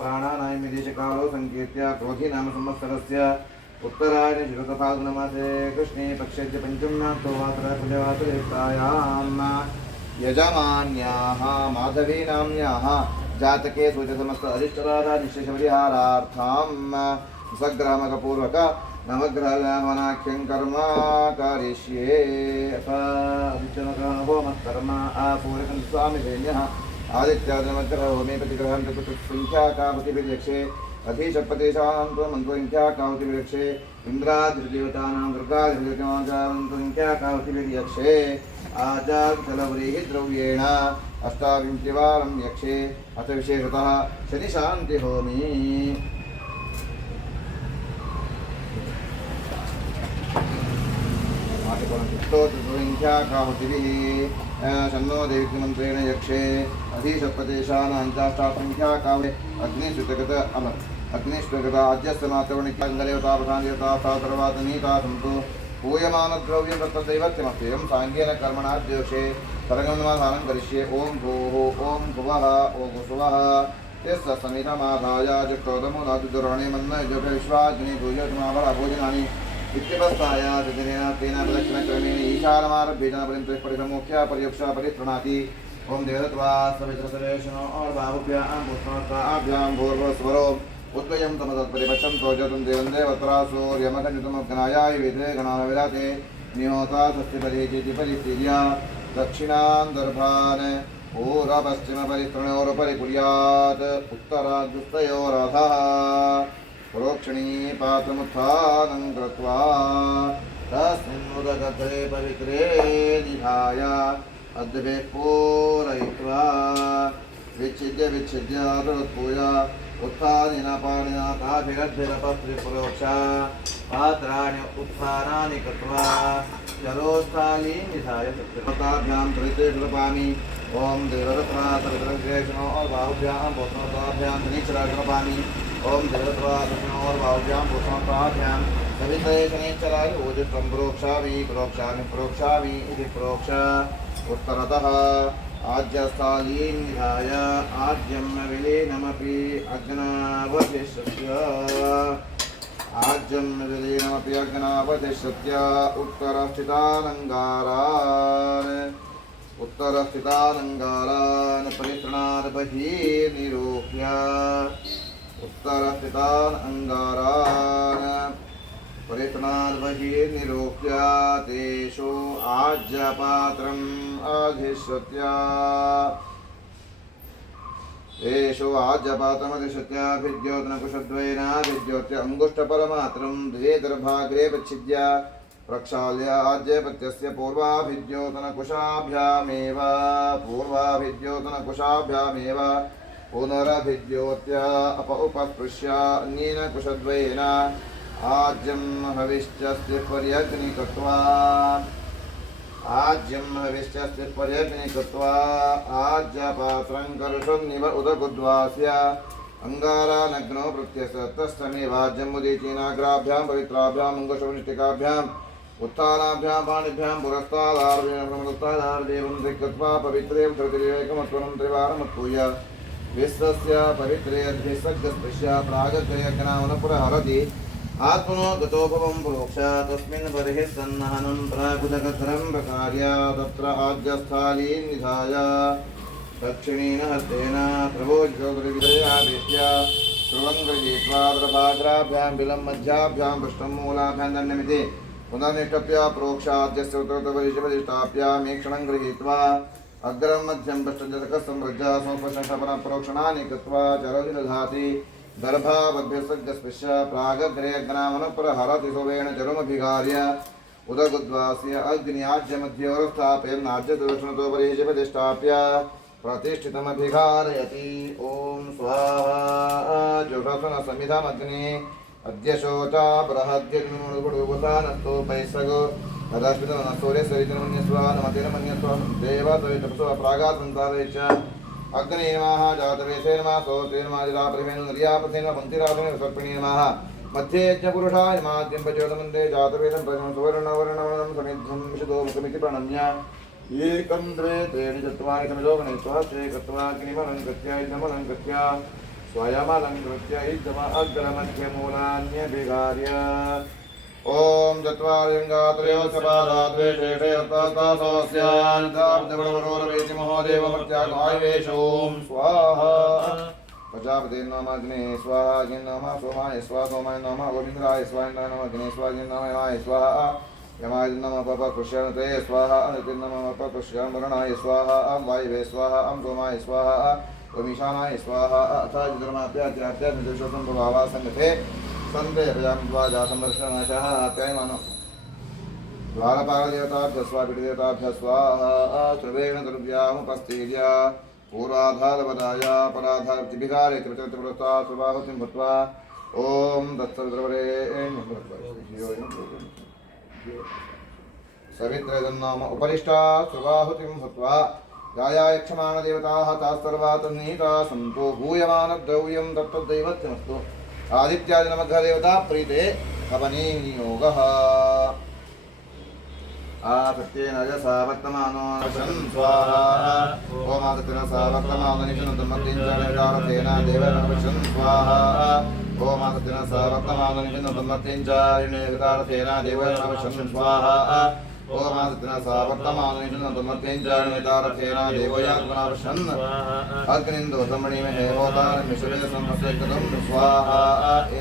प्राणानायमिदेशकालो सङ्केत्य क्रोधिनाम संवत्सरस्य उत्तरायणे शिरतफाल्गुनमासे कृष्णे पक्षस्य पञ्चम्यान्तो वासरकुजवासरेष्ठायां यजमान्याः माधवी नाम्न्याः जातके सूचसमस्त अरिष्टराधा निश्चेषपरिहारार्थां सग्रामकपूर्वक नवग्रहमनाख्यं कर्म करिष्ये होमकर्म आपूरकं स्वामिधेन्यः आदित्यादिनमग्रह होमे प्रतिग्रहं संख्याकावतिभिर्यक्षे अधीशपतेषां मन्त्वसंख्याकावतिभिर्यक्षे इन्द्रादिदेवतानां दुर्गादिदेवतानां संख्याकावतिभिर्यक्षे आजाचलव्रीहि द्रव्येण अष्टाविंशतिवारं यक्षे अथ विशेषतः शनिशान्तिहोमी संख्याकावतिभिः शन्नो देवीमन्त्रेण यक्षे अधीशपतेशानाञ्चाष्टासङ्ख्याकावति अग्निश्रुतगत अग्निश्रुतगत आद्यस्य मातृवणिकाङ्गदेवता प्रधानदेवता सर्वातनीता सन्तु पूयमानद्रव्यं तत्तदैवत्यमस्ति एवं साङ्गेन कर्मणाद्योषे तरङ्गमाधानं करिष्ये ॐ भूः ॐ भुवः ॐ सुवः यस्य समिधमाधाय जुष्टोदमो धातुदुर्वणे मन्नयोः विश्वाग्नि भूयोजमाभराभोजनानि इत्यवस्थाय दिनेन तेन प्रदक्षिणक्रमेण ईशानमारभ्य जनपर्यन्तं परिसमुख्य पर्यक्षा परितृणाति ओम देवत्वा सवितरसरेशनो और बाहुभ्यां पुष्णाभ्यां भूर्भुवस्वरो उत्तयं तमतत्परिपक्षं तोजतं देवं देवत्रा सूर्यमखनितमग्नायाय विदे गणानविराते निहोता स्वस्तिपरिचिति परिस्थिर्या दक्षिणान्दर्भान् पूर्वपश्चिमपरिस्तृणयोरुपरि कुर्यात् उत्तराद्युस्तयोरधः प्रोक्षणी पात्रमुत्थानं कृत्वा तस्मिन्नुदगते पवित्रे निधाय अद्य पूरयित्वा विच्छिद्य तदुत्पूजा उत्थानिना पाणिना ताभिरद्भिरपत्रिपुरोक्षा पात्राणि उत्थानानि कृत्वा जलोस्थालीं निधाय सत्यताभ्यां त्रिते कृपामि ओम देवरत्रा सर्वत्रग्रेषणो और बाहुभ्यां भूषणोत्ताभ्यां शनिश्चरा कृपामि ओम देवरत्रा दक्षिणो और बाहुभ्यां भूषणोत्ताभ्यां सवित्रे शनिश्चराय ओजितं प्रोक्षामि इति प्रोक्ष उत्तरतः आज्यस्थालीं निधाय आज्यं विलीनमपि अग्नावतिष्यत्य उत्तरस्थितानङ्गारान् परितृणात् बहिः निरूप्य तेषु आज्यपात्रम् अधिष्ठत्य भिद्योतनकुशद्वयेन भिद्योत्य अङ्गुष्ठपरमात्रं द्वे दर्भाग्रे प्रच्छिद्य प्रक्षाल्य आज्यपत्यस्य पूर्वाभिद्योतनकुशाभ्यामेव पुनरभिद्योत्य उपस्पृश्य अन्येन कुशद्वयेन आज्यं हविष्यस्य पर्यग्नि कृत्वा आज्यपात्रं कलुषन्निव उदकुद्वास्य अंगारानग्नो प्रत्यस्तमेवाज्यमुदीचीनाग्राभ्यां पवित्राभ्याम् अङ्गुशवनिष्ठिकाभ्याम् उत्थानाभ्यां पाणिभ्यां पुरस्तादार्देवं कृत्वा पवित्रे धृतिरेकमत्वनं त्रिवारमुत्पूय विश्वस्य पवित्रे अद्भिसर्गस्पृश्य प्रागत्रयज्ञानपुरहरति आत्मनो गतोपवं प्रोक्ष तस्मिन् बर्हिः सन्नहनं प्रागुदकत्रं प्रकार्य तत्र आज्यस्थालीं निधाय दक्षिणेन हस्तेन प्रभोज्योतिर्विदयावेश्य ध्रुवं गृहीत्वा द्रभाग्राभ्यां बिलं मध्याभ्यां पृष्ठं मूलाभ्यां दण्डमिति पुनर्निष्टप्य प्रोक्षाद्यस्य उत्तरतपरिशपदिष्टाप्यामीक्षणं गृहीत्वा अग्रं मध्यं पृष्ठजतकसंवृज्य संस्पर्शपरं प्रोक्षणानि कृत्वा चरति दधाति दर्भावद्भिस्सर्गस्पृश्य प्रागग्रेऽग्नामनप्रहरति सोवेण जलमभिगार्य उदगुद्वास्य अग्न्याज्यमध्योरस्थापयन्नाज्यदक्षिणतो परिशपदिष्टाप्य प्रतिष्ठितमभिघारयति ॐ स्वाहा जुषसनसमिधमग्ने अद्य शोचा बृहद्यग्निमुणुगुडुगुसानस्तो पैसगो तदाश्रितमनसूर्यसरितमन्यस्वा नमतिरमन्यस्वा देवतवितपसो प्रागासन्तारे च अग्ने नमः जातवेशे नमः सोते नमः जिरापरिमेण निर्यापथे नमः पङ्क्तिराधने सर्पिणे नमः मध्ये यज्ञपुरुषाय माद्यं प्रचोदमन्ते जातवेदं प्रजनं सुवर्णवर्णवर्णं समिद्धं विशदो मुखमिति प्रणम्य एकं द्वे त्रीणि चत्वारि समिलोकने स्वहस्ते कृत्वा अग्निमलं कृत्य इदमलं कृत्य स्वयमलं कृत्य इदम अग्रमध्यमूलान्यभिगार्य ओम चत्वारिंगात्रयो सपादाद्वे शेषे अर्थास्तासोऽस्यान्ताब्दवरोरवेति महोदेवमर्त्यागायवेशों स्वाहा प्रजापते नमः अग्ने स्वाहा अग्ने नमः सोमाय स्वाहा सोमाय नमः गोविंद्राय स्वाहा इंद्राय नमः अग्ने स्वाहा अग्ने नमः यमाय स्वाहा यमाय नमः पपपुष्यन्ते स्वाहा अनिते नमः पपपुष्यं वरुणाय स्वाहा अं वायवे स्वाहा अं सोमाय स्वाहा ओम ईशानाय स्वाहा अथ धर्माप्यात्यात्या निर्देशोत्तम प्रभावा संगते संते प्रजां द्वाजासंवर्षणाशः आप्यायमानो द्वारपालदेवताभ्यः स्वापीठदेवताभ्यः स्वाहा त्रिवेण द्रव्यामुपस्थीर्य पूर्वाधारवदाय पराधारतिभिगारे कृतपुरस्ता स्वभावतिं भूत्वा ॐ दत्तद्रवरेण्यं सवित्रेदन्नाम उपरिष्टा स्वभावतिं भूत्वा गायायक्षमाणदेवताः ताः सर्वाः तन्नीताः सन्तो भूयमानद्रव्यं तत्तद्दैवत्यमस्तु आदित्यादि नमग्रह देवता प्रीते हवने नियोगः आसत्येन यसा वर्तमानो नशन् स्वाहा ओमादित्येन सा वर्तमानो निषन्नतमत्येन देवनवशन् स्वाहा ओमादित्येन सा वर्तमानो निषन्नतमत्येन देवनवशन् स्वाहा ओम आदित्यः सावर्तमानैषुनन्तमत्यञ्चारणितारथेन देवयात्मनावशन् अग्निन्दो सम्मणिमहे होतारं विश्वे संहस्यकृतं स्वाहा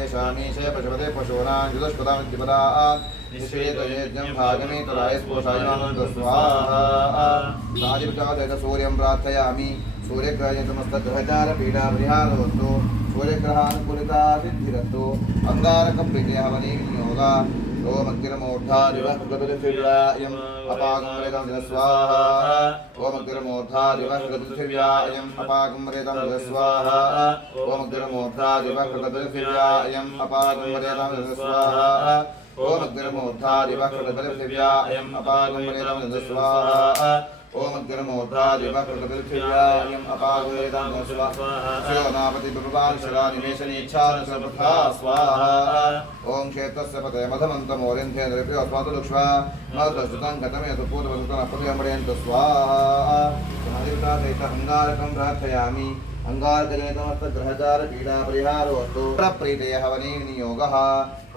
एषामीशे पशुपते पशूनां युधस्पदामित्यपदा निश्वेतयज्ञं भागमेतराय स्पोषायमानन्द स्वाहा साधिपचादयत सूर्यं प्रार्थयामि सूर्यग्रहजन्तमस्तग्रहचारपीडापरिहारोऽस्तु सूर्यग्रहानुकूलितासिद्धिरस्तु अंगारकप्रीते हवनीयोगा ओमग्निरमूर्धादिवः गतपृथिव्यायम् अपागमरेदं स्वाहा ओमग्निरमूर्धादिवः गतपृथिव्यायम् अपागमरेदं स्वाहा ओमग्निरमूर्धादिवः गतपृथिव्यायम् अपागमरेदं स्वाहा ओमग्निरमूर्धादिवः गतपृथिव्यायम् अपागमरेदं स्वाहा ओमग्निरमूर्धादिवः गतपृथिव्यायम् अपागमरेदं स्वाहा शिवनापति भगवान् शरानिमेषनीच्छादशपथा स्वाहा ओम क्षेत्रस्य पते मधमन्तमोरिन्धेन्द्रभ्यो अस्मादुलक्ष्वा मधुस्तुतं गतमेतु पूर्वसुतनपदयमरेन्त स्वाहा समाधिवृतासहित अङ्गारकं प्रार्थयामि अङ्गारकजनितमस्तग्रहचारपीडापरिहारोऽस्तु प्रप्रीते हवनीनियोगः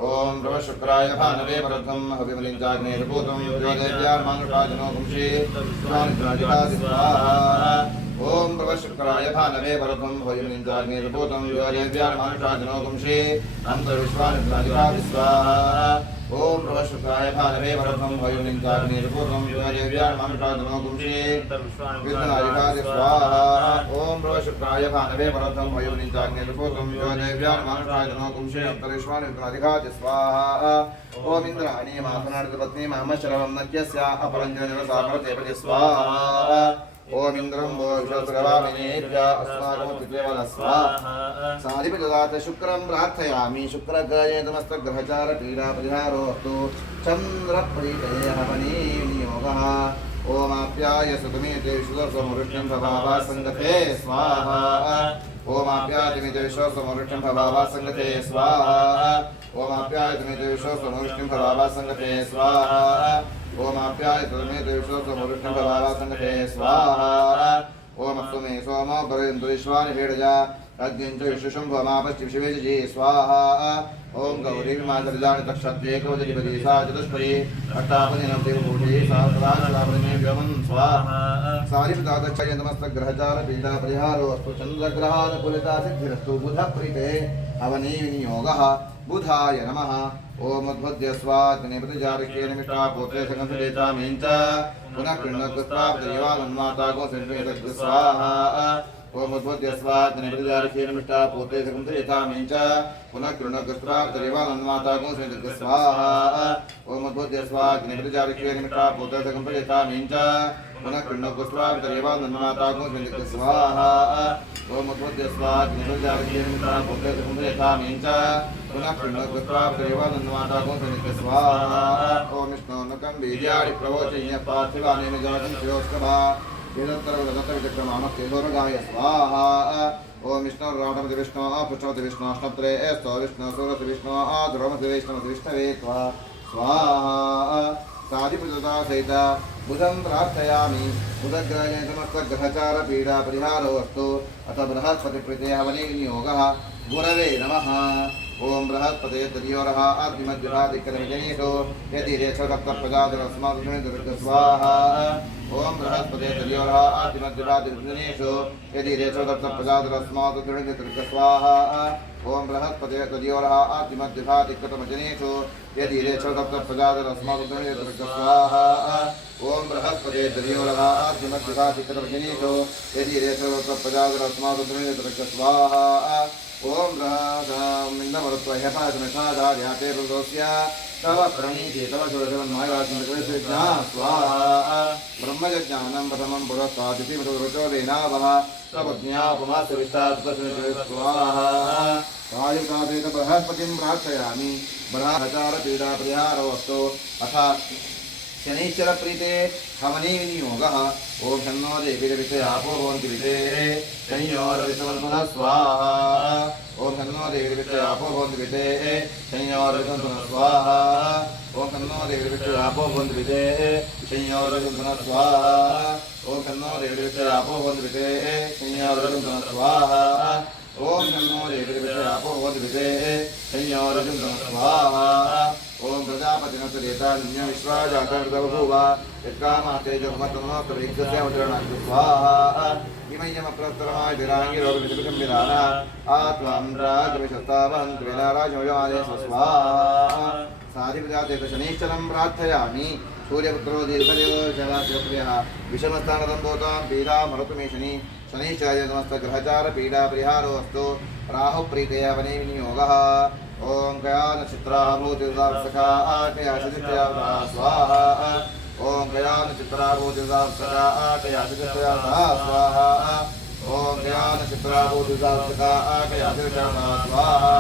ओम ब्रह्मशुक्राय भानवे वरदं हविमलिञ्चाग्नेयभूतं ज्योतिर्यान्मानुषाजनो पुंषे स्वाहा ओम ब्रह्मशुक्राय भानवे वरदं हविमलिञ्चाग्नेयभूतं ज्योतिर्यान्मानुषाजनो पुंषे अन्तर्विश्वानित्रादिकादि स्वाहा ओम ब्रह्मशुक्राय भानवे वरदं हविमलिञ्चाग्नेयभूतं ज्योतिर्यान्मानुषाजनो पुंषे विघ्नादिकादि स्वाहा ओम ब्रह्मशुक्राय भानवे वरदं हविमलिञ्चाग्नेयभूतं ज्योतिर्यान्मानुषाजनो पुंषे अन्तर्विश्वानित्रादिकादि स्वाहा ओम इंद्राणी मासनादिपत्नी मामशरवं नक्यस्य अपरञ्जनजलसामरतेपति स्वाहा ओम इंद्रं वो विश्वसर्वामिनेभ्य अस्माकमुत्तिदेवः स्वाहा साधिपददात शुक्रं प्रार्थयामि शुक्रग्रहजनितमस्तग्रहचारपीडापरिहारोऽस्तु चन्द्रप्रीतये हवनीनियोगः ओमाप्याय सुतमेते विश्वसमृष्टिं भवावा संगते स्वाहा ओमाप्यायतमेते विश्वसमृष्टिं भवावा संगते स्वाहा ओमाप्यायतमेते विश्वसमृष्टिं भवावा संगते स्वाहा ओमाप्यायतमेते विश्वसमृष्टिं भवावा संगते स्वाहा ओम अस्तुमे सोमो भरयन्तु विश्वानि भेडजा अग्निञ्च विश्वशम्भमापश्चिविषवेजि स्वाहा ओम गौरी विमातरिदानि तक्षत्रे कवचधिपति सा चतुष्पदी अष्टापदिनं देवभूषे सहस्राक्षरापदिने व्योमं स्वाहा सारिपदादक्षयन्तमस्तग्रहचारपीडापरिहारोऽस्तु चन्द्रग्रहानुकूलितासिद्धिरस्तु बुधप्रीते हवनीविनियोगः बुधाय नमः ओम उद्बुद्ध्य स्वाग्निपतिजारिके निमिष्टा पोत्रे सकंसदेतामेञ्च पुनः कृण्णकृत्वाब्ददेवानन्मातागो सिन्वेदग् स्वाहा ओम उद्बुद्ध्य स्वाग्निपतिजारिके निमिष्टा पोत्रे सकंसदेतामेञ्च पुनः कृण्णकृत्वाब्ददेवानन्मातागो सिन्वेदग् स्वाहा ओम उद्बुद्ध्य स्वाग्निपतिजारिके निमिष्टा पोत्रे सकंसदेतामेञ्च पुनः कृण्णकृत्वाब्ददेवानन्मातागो सिन्वेदग् स्वाहा ओम उद्बुद्ध्य स्वाग्निपतिजारिके निमिष्टा पोत्रे सकंसदेतामेञ्च पुनः कृण्णकृत्वाब्ददेवानन्मातागो सिन्वेदग् स्वाहा ओम विष्णोन्नकं बीजाडि प्रवोचय्य पार्थिवानेन जगतं श्रेयोस्कभा वेदत्तरविदत्तविक्रमामस्तेजोरगाय स्वाहा ओम विष्णुराटमति विष्णु पुष्पमति विष्णु अष्टत्रे एस्तो विष्णु सूरति विष्णु आधुरमति विष्णुमति विष्णवे स्वाहा साधिपदता सहित बुधं प्रार्थयामि बुधग्रहजनितमस्तग्रहचारपीडापरिहारोऽस्तु अथ बृहस्पतिप्रीते हवनीनियोगः गुरवे नमः ओम बृहस्पते तदियोरः आदिमध्यभादिकरमजनीषु यदि रेक्षकप्रजातिरस्मादुर्ग स्वाहा ओम बृहस्पते तदियोरः आदिमध्यभादिकरमजनीषु यदि रेक्षकप्रजातिरस्मादुर्ग स्वाहा ओम बृहस्पते तदियोरः आदिमध्यभादिकरमजनीषु यदि रेक्षकप्रजातिरस्मादुर्ग स्वाहा ओम बृहस्पते तदियोरः आदिमध्यभादिकरमजनीषु यदि रेक्षकप्रजातिरस्मादुर्ग स्वाहा ओम बृहस्पते हेपायतमेषाधार्याते रुद्रस्य तव प्रणीति तव शूरशवन्मायवाचनकृष्णा स्वाहा ब्रह्मज्ञानं प्रथमं पुरस्तादितिमरुचोदेनावः तवज्ञापमास्यविष्टात्तस्मिन् स्वाहा कालिकादेत बृहस्पतिं प्रार्थयामि ब्रह्मचारपीडापरिहारोऽस्तु अथ शनैश्चरप्रीते हवनीविनियोगः ओम शन्नो देवीर्विषे आपो भवन्ति विषेः शनियोर्विषवन्तुनः स्वाहा ओम शन्नो देवीर्विषे आपो भवन्ति विषेः शनियोर्विषवन्तुनः स्वाहा ओम शन्नो देवीर्विषे आपो भवन्ति विषेः शनियोर्विषवन्तुनः स्वाहा ओम शन्नो देवीर्विषे आपो भवन्ति विषेः शनियोर्विषवन्तुनः स्वाहा ओम शन्नो देवीर्विषे आपो भवन्ति विषेः शनियोर्विषवन्तुनः स्वाहा ओम प्रजापतिनोत्तरेतान्य विश्वाजातर्दबभूव यत्कामाते जगमतनोत्तरैकस्य उदरणाय स्वाहा इमय्यमप्रस्तरमाय विराङ्गिरोगविषमिषम्विधान आत्वां राजविशस्तावहन्त्वेनाराजोयमादे स्वाहा साधिपजाते शनैश्चरं प्रार्थयामि सूर्यपुत्रो दीर्घदेवो जलाप्रियः विषमस्थानदम्भूतां पीडां मरतु मे शनैश्चराय समस्तग्रहचार पीडा परिहारोऽस्तु राहुप्रीतया वने विनियोगः ओम गया नक्षत्रा भूतिर्दासका आटया सिद्धिया स्वाहा ओम गया नक्षत्रा भूतिर्दासका आटया सिद्धिया स्वाहा ओम गया नक्षत्रा भूतिर्दासका आटया सिद्धिया स्वाहा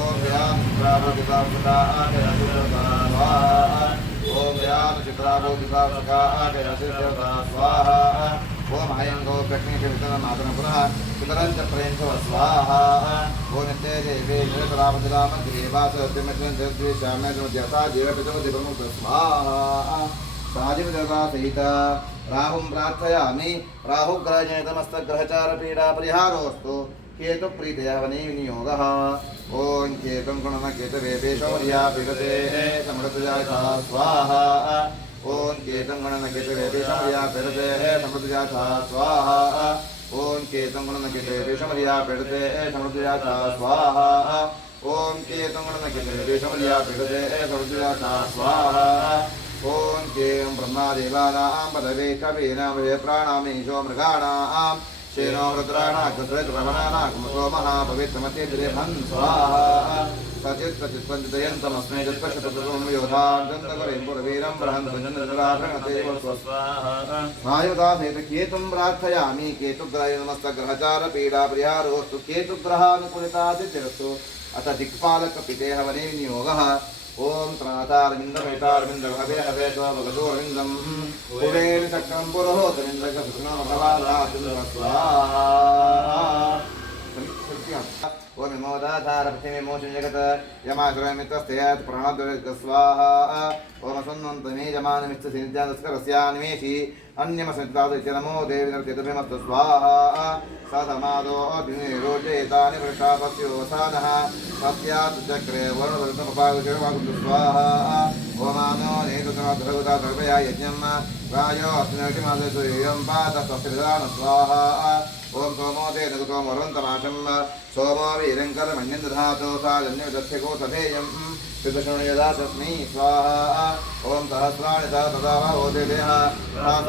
ओम गया नक्षत्रा भूतिर्दासका आटया सिद्धिया स्वाहा ओम गया नक्षत्रा भूतिर्दासका आटया सिद्धिया स्वाहा ओम अयंगो प्रज्ञेशवितरमातन पुनः पितरञ्च प्रेन्थव स्वाहा ओ नित्ये देवे निरतरामतिरामग्रेवासत्यमद्वेषाम्यता देवपितमतिप्रमुख स्वाहा साधिपदेवता सहित राहुं प्रार्थयामि राहुग्रहजनितमस्तग्रहचारपीडा परिहारोऽस्तु केतुप्रीतया वने विनियोगः ॐ केतं गुणनकेतवेपेशमर्या पिबतेः समृद्धजायथा स्वाहा ओम केतं गणनकेतवेपेशमर्या पिबतेः समृद्धजायथा स्वाहा ओम केतं गणनकेतवेपेशमर्या पिबतेः समृद्धजायथा स्वाहा ओम केतं गणनकेतवेपेशमर्या पिबतेः समृद्धजायथा स्वाहा ओम कें ब्रह्मदेवानां पदवे कवीनां प्राणामीशो मृगाणां शेनो रुद्राणाकुद्रवनानाकुमसो महाभवित्रमतिद्रेभन् स्वाहा सचित्तचित्पञ्चयन्तमस्मै चत्पशतपुरुं योधां चन्द्रकरिं पुरवीरं बृहन्सञ्जनराभृणतेव स्वस्वाहा स्वायुधाभेदकेतुं प्रार्थयामि केतुग्रहाय नमस्तग्रहचारपीडापरिहारोऽस्तु केतुग्रहानुकूलितादितिरस्तु अथ दिक्पालकपितेह वने विनियोगः ओम त्रातारविन्दमेतारविन्दभवे हवे स्वभगसोरविन्दं कुबेर चक्रं पुरोहोतमिन्द्रकसुनामकवालाचन्द्रस्वाहा ओम विमोदाधार पृथ्वीमोचन जगत यमासुरमित्रस्तेयत् प्रणवद्वैतस्वाहा ओम सन्वन्तमे जमानमित्रसिद्ध्यादस्करस्यान्वेषि अन्यमसंतादृश्य नमो देवी नृत्यतुभिमस्तु स्वाहा सदमादो अग्निरोचयेतानि वृषापस्योवसानः तस्यात् चक्रे वरुणदत्तमपादुर्वागुन्तु स्वाहा ओमानो नेतुसमद्रगुता सर्वया यज्ञं वायो अस्मिनर्तिमादेषु एवं पातस्तस्त्रिदान स्वाहा ओम सोमो ते नगुतो मरुन्तमाशं सोमो वीरङ्करमण्यं दधातो साजन्यविदध्यको तथेयं पितृशुणयदा तस्मै स्वाहा ओम सहस्राणि तदा भवोदेः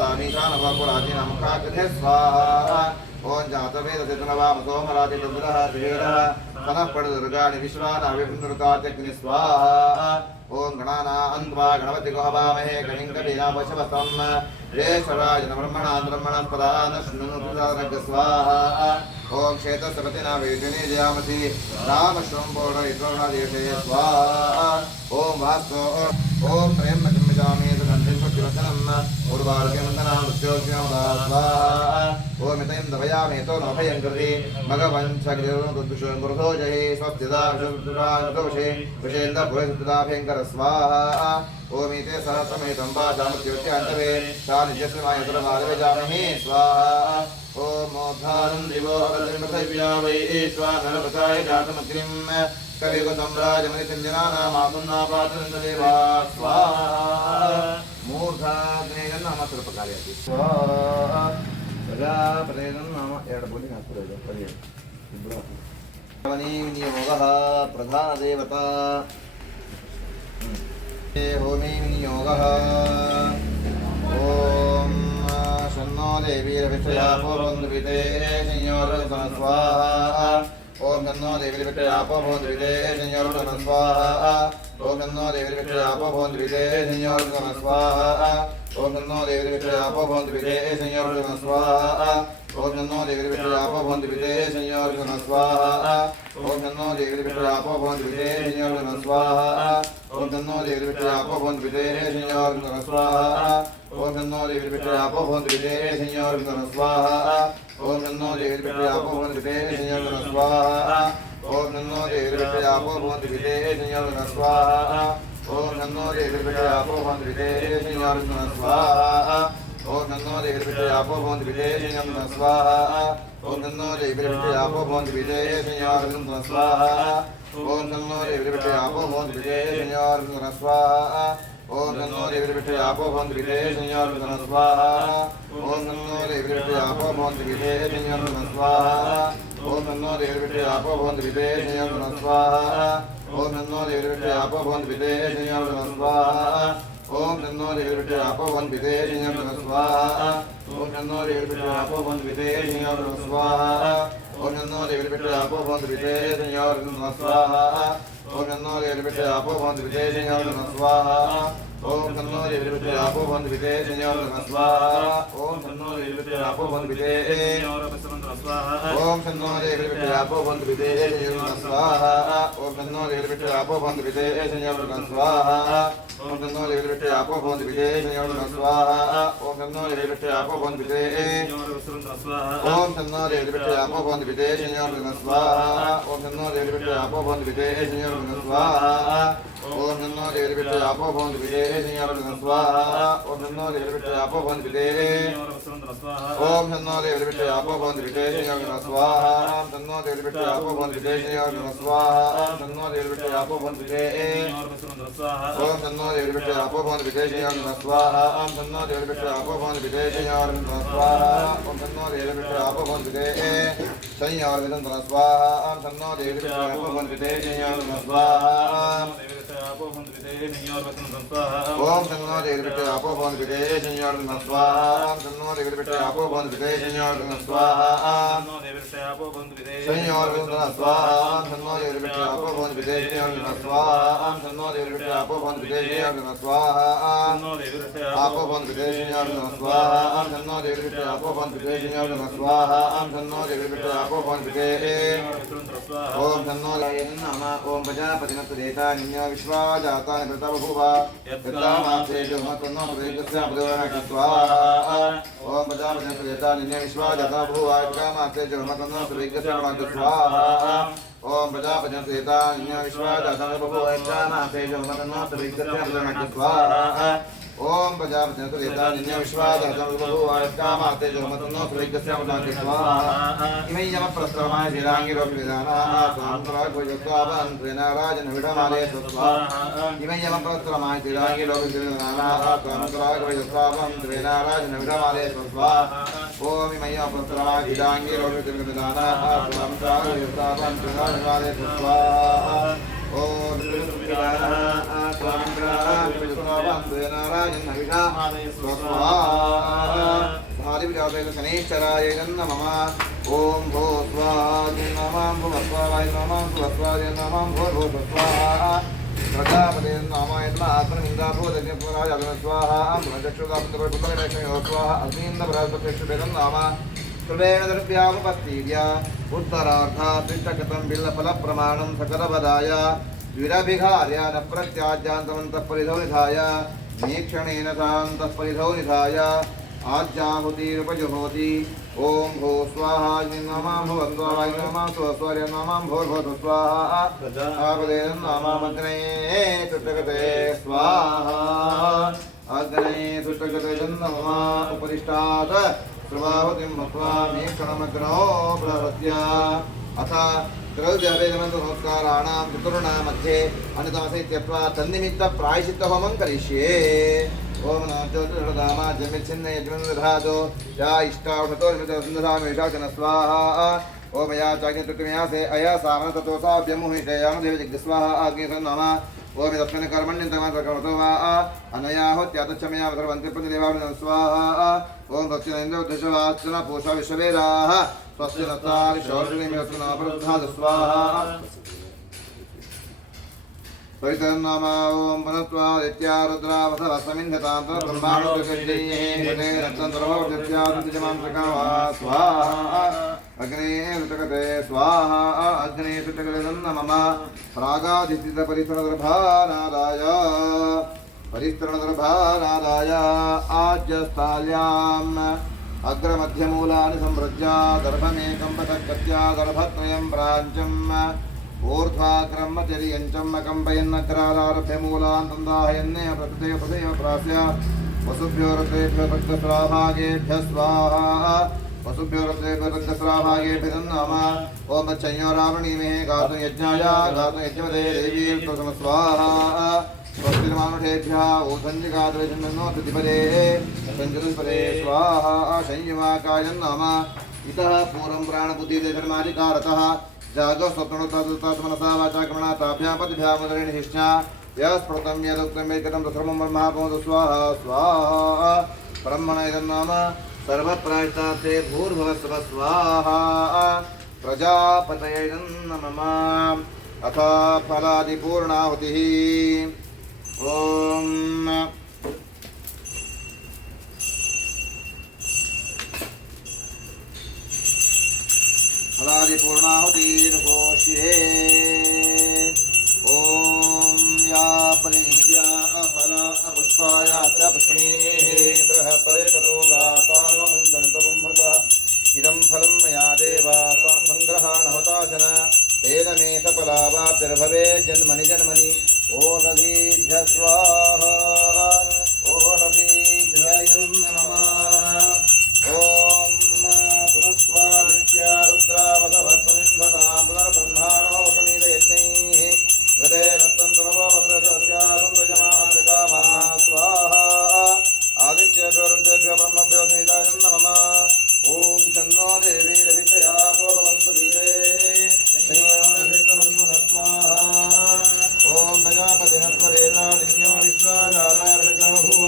तामीशानवपुराधीनमुखाकृते स्वाहा ओम जातवेदसितनवाम सोमराजितन्द्रः त्रिवेदः तनः पडदुर्गाणि विश्वानाविपुनृतात्यग्नि स्वाहा ओम गणानान्त्वा गणपतिको हवामहे कलिं कवीनापशवतं ज्येष्ठराजन ब्रह्मणान् शृणुतु स्वाहा ओम क्षेत्रसपतिना वेदिने जयामसि रामश्वम्पोषयित्वदेशे स्वाहा ओम वास्तो ओम प्रेम किमिजामि तदन्तिवचनम् उर्वारुकमन्दना मृत्योज्ञोदा स्वाहा ओम इतं दवयामि तो नभयं कृति भगवञ्चग्रिरुदुषं गुरुधोजहि स्वस्तिदा विशुद्धुरादोषे विषेन्द्रपुरस्तिदाभयङ्कर स्वाहा ओमिते सहस्रमेतं वाचामृत्योच्चान्तवे सानिध्यस्मायतरमादवेजामहे स्वाहा ओम मोधानं दिवो अवतिर्मृतव्या वै ईश्वानरपताय जातमग्निं कविगुतं राजमनितञ्जनानामातुन्नापातुन्ददेवा स्वाहा मूर्धाग्नेयं नाम सर्वकार्याति स्वाहा प्रजापतेनं नाम एडबोलि नास्पुरज पर्यय विनियोगः प्रधानदेवता होमी विनियोगः ओम शन्नो देवीरभिषयापो बन्धुविते संयोरतन स्वाहा ओम शन्नो देवीरभिषयापो बन्धुविते संयोरतन स्वाहा ओम शन्नो देवीरभिषयापो बन्धुविते संयोरतन स्वाहा ओम शन्नो देवीरभिषयापो बन्धुविते संयोरतन स्वाहा ओम शन्नो देवीरभिषयापो बन्धुविते संयोरतन स्वाहा ओम शन्नो देवीरभिषयापो बन्धुविते संयोरतन स्वाहा ओम शन्नो देवीरभिषयापो बन्धुविते संयोरतन स्वाहा ओम शन्नो देवीरभिषयापो बन्धुविते संयोरतन स्वाहा ओम शन्नो देवीरभिषयापो बन्धुविते संयोरतन स्वाहा ओम शन्नो देवीरभिषयापो बन्धुविते संयोरतन स्वाहा ओम शन्नो देवीरभिषयापो बन्धुविते संयोरतन स्वाहा ओम तन्नो देवीर्विषयापो भवन्ति विदेशिनं स्वाहा ॐ तन्नो देवीर्विषयापो भवन्ति विदेशिन्यार्जुनं स्वाहा ॐ तन्नो देवीर्विषयापो भवन्ति विदेशिन्यार्जुनं स्वाहा ॐ तन्नो देवीर्विषयापो भवन्ति विदेशिन्यार्जुनं स्वाहा ॐ तन्नो देवीर्विषयापो भवन्ति विदेशिन्यार्जुनं स्वाहा ॐ तन्नो देवीर्विषयापो भवन्ति विदेशिन्यार्जुनं स्वाहा ॐ तन्नो देवीर्विषयापो भवन्ति विदेशिन्यार्जुनं स्वाहा ॐ तन्नो देवीर्विषयापो भवन्ति विदेशिन्यार्जुनं स्वाहा ॐ तन्नो देवीर्विषयापो भवन्ति विदेशिन्यार्जुनं स्वाहा ॐ तन्नो देवीर्विषयापो भवन्ति विदेशिन्यार्जुनं स्वाहा ॐ तन्नो देवीर्विषयापो भवन्ति विदेशिन्यार्जुनं स्वाहा ॐ तन्नो देवीर्विषयापो भवन्ति विदेशिन्यार्जुनं स्वाहा ॐ तन्नो देवीर्विषयापो भवन्ति विदेशिन्यार्जुनं स्वाहा ॐ तन्नो देवीर्विषयापो भवन्ति विदेशिन्यार्जुनं स्वाहा ॐ तन्नो देवीर्विषयापो भवन्ति विदेशिन्यार्जुनं स्वाहा ॐ तन्नो देवीर्विषयापो भवन्ति विदेशिन्यार्जुनं स्वाहा ॐ तन्नो देवीर्विषयापो भवन्ति विदेशिन्यार्जुनं स्वाहा ॐ तन्नो देवीर्विषयापो भवन्ति विदेशिन्यार्जुनं स्वाहा ॐ तन्नो देवीर्विषयापो भवन्ति विदेशिन्यार्जुनं स्वाहा ॐ तन्नो देवीर्विषयापो भवन्ति विदेशिन्यार्जुनं स्वाहा ॐ तन्नो देवीर्विषयापो भवन्ति विदेशिन्यार्जुनं स्वाहा ॐ तन्नो देवीर्विषयापो भवन्ति विदेशिन्यार्जुनं स्वाहा ॐ तन्नो देवीर्विषयापो भवन्ति विदेशिन्यार्जुनं स्वाहा ॐ तन्नो देवीर्विषयापो भवन्ति विदेशिन्यार्जुनं स्वाहा ॐ तन्नो देवीर्विषयापो भवन्ति विदेशिन्यार्जुनं स्वाहा ॐ तन्नो देवीर्विषयापो भवन्ति विदेशिन्यार्जुनं स्वाहा ॐ तन्नो देवीर्विषयापो भवन्ति विदेशिन्यार्जुनं स्वाहा ॐ तन्नो देवीर्विषयापो भवन्ति विदेशिन्यार्जुनं स्वाहा ॐ तन्नो देवीर्विषयापो भवन्ति विदेशिन्यार्जुनं स्वाहा ॐ तन्नो देवीर्विषयापो भवन्ति विदेशिन्यार्जुनं स्वाहा ॐ तन्नो देवीर्विषयापो भवन्ति विदेशिन्यार्जुनं स्वाहा ॐ तन्नो देवीर्विषयापो भवन्ति विदेशिन्यार्जुनं स्वाहा ॐ आपो भवन्ति विदेशिन्यार्जुनं स्वाहा ॐ तन्नो देवीर्विषयापो भवन्ति विदेशिन्यार्जुनं स्वाहा ॐ तन्नो देवीर्विषयापो भवन्ति विदेशिन्यार्जुनं स्वाहा ॐ तन्नो नमः ॐ प्रजापतिनत्रेता निन्या विश्वा जातानि प्रता बभूव यत्तामात्रे जोमतन्नो प्रदेशस्य प्रदोषः स्वाहा ॐ प्रजापतिनत्रेता निन्या विश्वा जाता बभूव यत्तामात्रे जोमतन्नो प्रदेशस्य प्रदोषः स्वाहा ॐ प्रजापतिनत्रेता निन्या विश्वा जाता बभूव यत्तामात्रे जोमतन्नो प्रदेशस्य प्रदोषः स्वाहा ॐ प्रजापतिनत्रेता निन्या विश्वा जाता बभूव यत्तामात्रे जोमतन्नो प्रदेशस्य प्रदोषः स्वाहा इमै यमप्रस्थमाय श्रीराङ्गिरोपिदानाः स्वान्तराग्वयोत्वावन्त्रेण राजनविडमालये स्वाहा इमै यमप्रस्थमाय श्रीराङ्गिरोपिदानाः स्वान्तराग्वयोत्वावन्त्रेण राजनविडमालये स्वाहा ॐ इमै यमप्रस्थमाय श्रीराङ्गिरोपिदानाः स्वान्तराग्वयोत्वावन्त्रेण राजनविडमालये स्वाहा ॐ शनेश्वराय नमः ॐ भो स्वाहाय नमः भुवस्वाहाय नमः भुवस्वाहाय नमः भो स्वाहा प्रजापते नामाय नमः आत्मनिन्दाभूतज्ञपुराय स्वाहा पुनश्चक्षुदापुत्रपुत्रलक्ष्मी स्वाहा अग्निन्दपराजपतिष्ठभेदं नाम कृपेण द्रव्यामुपस्तीर्य उत्तरार्धा पृष्ठगतं बिल्लफलप्रमाणं सकलपदाय द्विरभिघार्य न प्रत्याज्यान्तमन्तः परिधौ निधाय नीक्षणेन शान्तः परिधौ निधाय आज्याहुतिरुपजुहोति ॐ भो स्वाहाय नमः भुवस्वाहाय नमः स्वस्वाय नमः भोर्भुवः स्वाहा प्रजापतेन नामाग्ने तुष्टगते स्वाहा अग्ने तुष्टगते नमः उपरिष्टात् प्रभावतिं मत्वा मीक्षणमग्नो प्रहृत्य अथ द्रव्यवेदनमस्काराणां चतुर्णां मध्ये अनुतमसे त्यक्त्वा तन्निमित्तप्रायश्चित्तहोमं करिष्ये ॐ नमः जमिच्छिन्ने यज्ञदधातो या इष्टावशतो निमित्तसन्धामेषाचन स्वाहा ॐ या चाग्नितृक्मियासे अया सामन ततोसाभ्यमुहिषयामदेव जिग्स्वाहा आग्नेसं नमः ॐ तस्मिन् कर्मण्यन्तमसकर्मतो वा अनयाहुत्यातच्छमया सर्वन्तिप्रतिदेवाविनं स्वाहा ॐ दक्षिणेन्द्रदशवाचन पूषा विश्ववेदाः स्वस्य नतारि शौर्यनिमेस्वनापरुद्धाद स्वाहा परितर्नाम ॐ पुनस्त्वादित्या रुद्रावसवसमिन्धतान्तर ब्रह्माण्डोदकैः रत्नद्रववर्जत्यादिजमांसका वा स्वाहा अग्ने सुटकते स्वाहा अग्ने सुटकते नमः प्रागाधिष्ठितपरिसरदर्भानादाय परिस्तरणदर्भानादाय आज्यस्थाल्याम् अग्रमध्यमूलानि संरज्य दर्भमेकं पतक्कत्या दर्भत्रयं प्राञ्चम् ऊर्ध्वाग्रमचर्यञ्चम् अकम्पयन्नग्रादारभ्य मूलान् सन्दाहयन्ने प्रतदेव प्रास्य वसुभ्यो रथेभ्यो रक्तस्राभागेभ्यः स्वाहा वसुभ्यो रथेभ्यो रक्तस्राभागेभ्यः नमः ओम तच्छयो रावणीमे गातुं यज्ञाय गातुं यज्ञमदे देवी तस्म स्वाहा स्वस्तिर्मानुषेभ्यः ऊर्ध्वञ्जिगातुर्जन्मनो प्रतिपदे सञ्जनुपदे स्वाहा संयमाकाय नमः इतः पूर्वं प्राणबुद्धिधर्माधिकारतः जागो स्वप्नोत्तात्मनसा वाचा क्रमणा ताभ्यां पदभ्यां मुद्रेण शिष्णा यस्पृतं यदुक्तं यत्कथं तत्सर्वं ब्रह्मात्मो स्वाहा स्वाहा ब्रह्मण इदं नाम सर्वप्रायश्चात्ते भूर्भुवस्सुव स्वाहा प्रजापतये इदं नमः अथ फलादिपूर्णाहुतिः ॐ फलादिपूर्णाहुतिर्घोष्ये ॐ या परिनिद्या अफला पुष्पाया च पुष्पिणीः बृहत्परिपतोदातान्वमन्तन्तमुम्भृता इदं फलं मया देवा सङ्ग्रहाणहुताशन तेन मे सफलावाप्तिर्भवे जन्मनि जन्मनि ओषधीभ्यः स्वाहा ओषधीभ्यः नमः ॐ पुनस्वादित्या रुद्रावतवस्वनिन्धतां पुनर्ब्रह्माणो वसुमीतयज्ञैः गते रत्तन्तरवपत्रस्यासंव्रजमात्रकामः स्वाहा आदित्येभ्यो रुद्रेभ्यो ब्रह्मभ्यो स्मिताय नमः ॐ शन्नो देवी रविषया भवन्तु दीते स्वाहा ॐ प्रजापतिः स्वरेता दिव्यो विश्वाजातार्भुव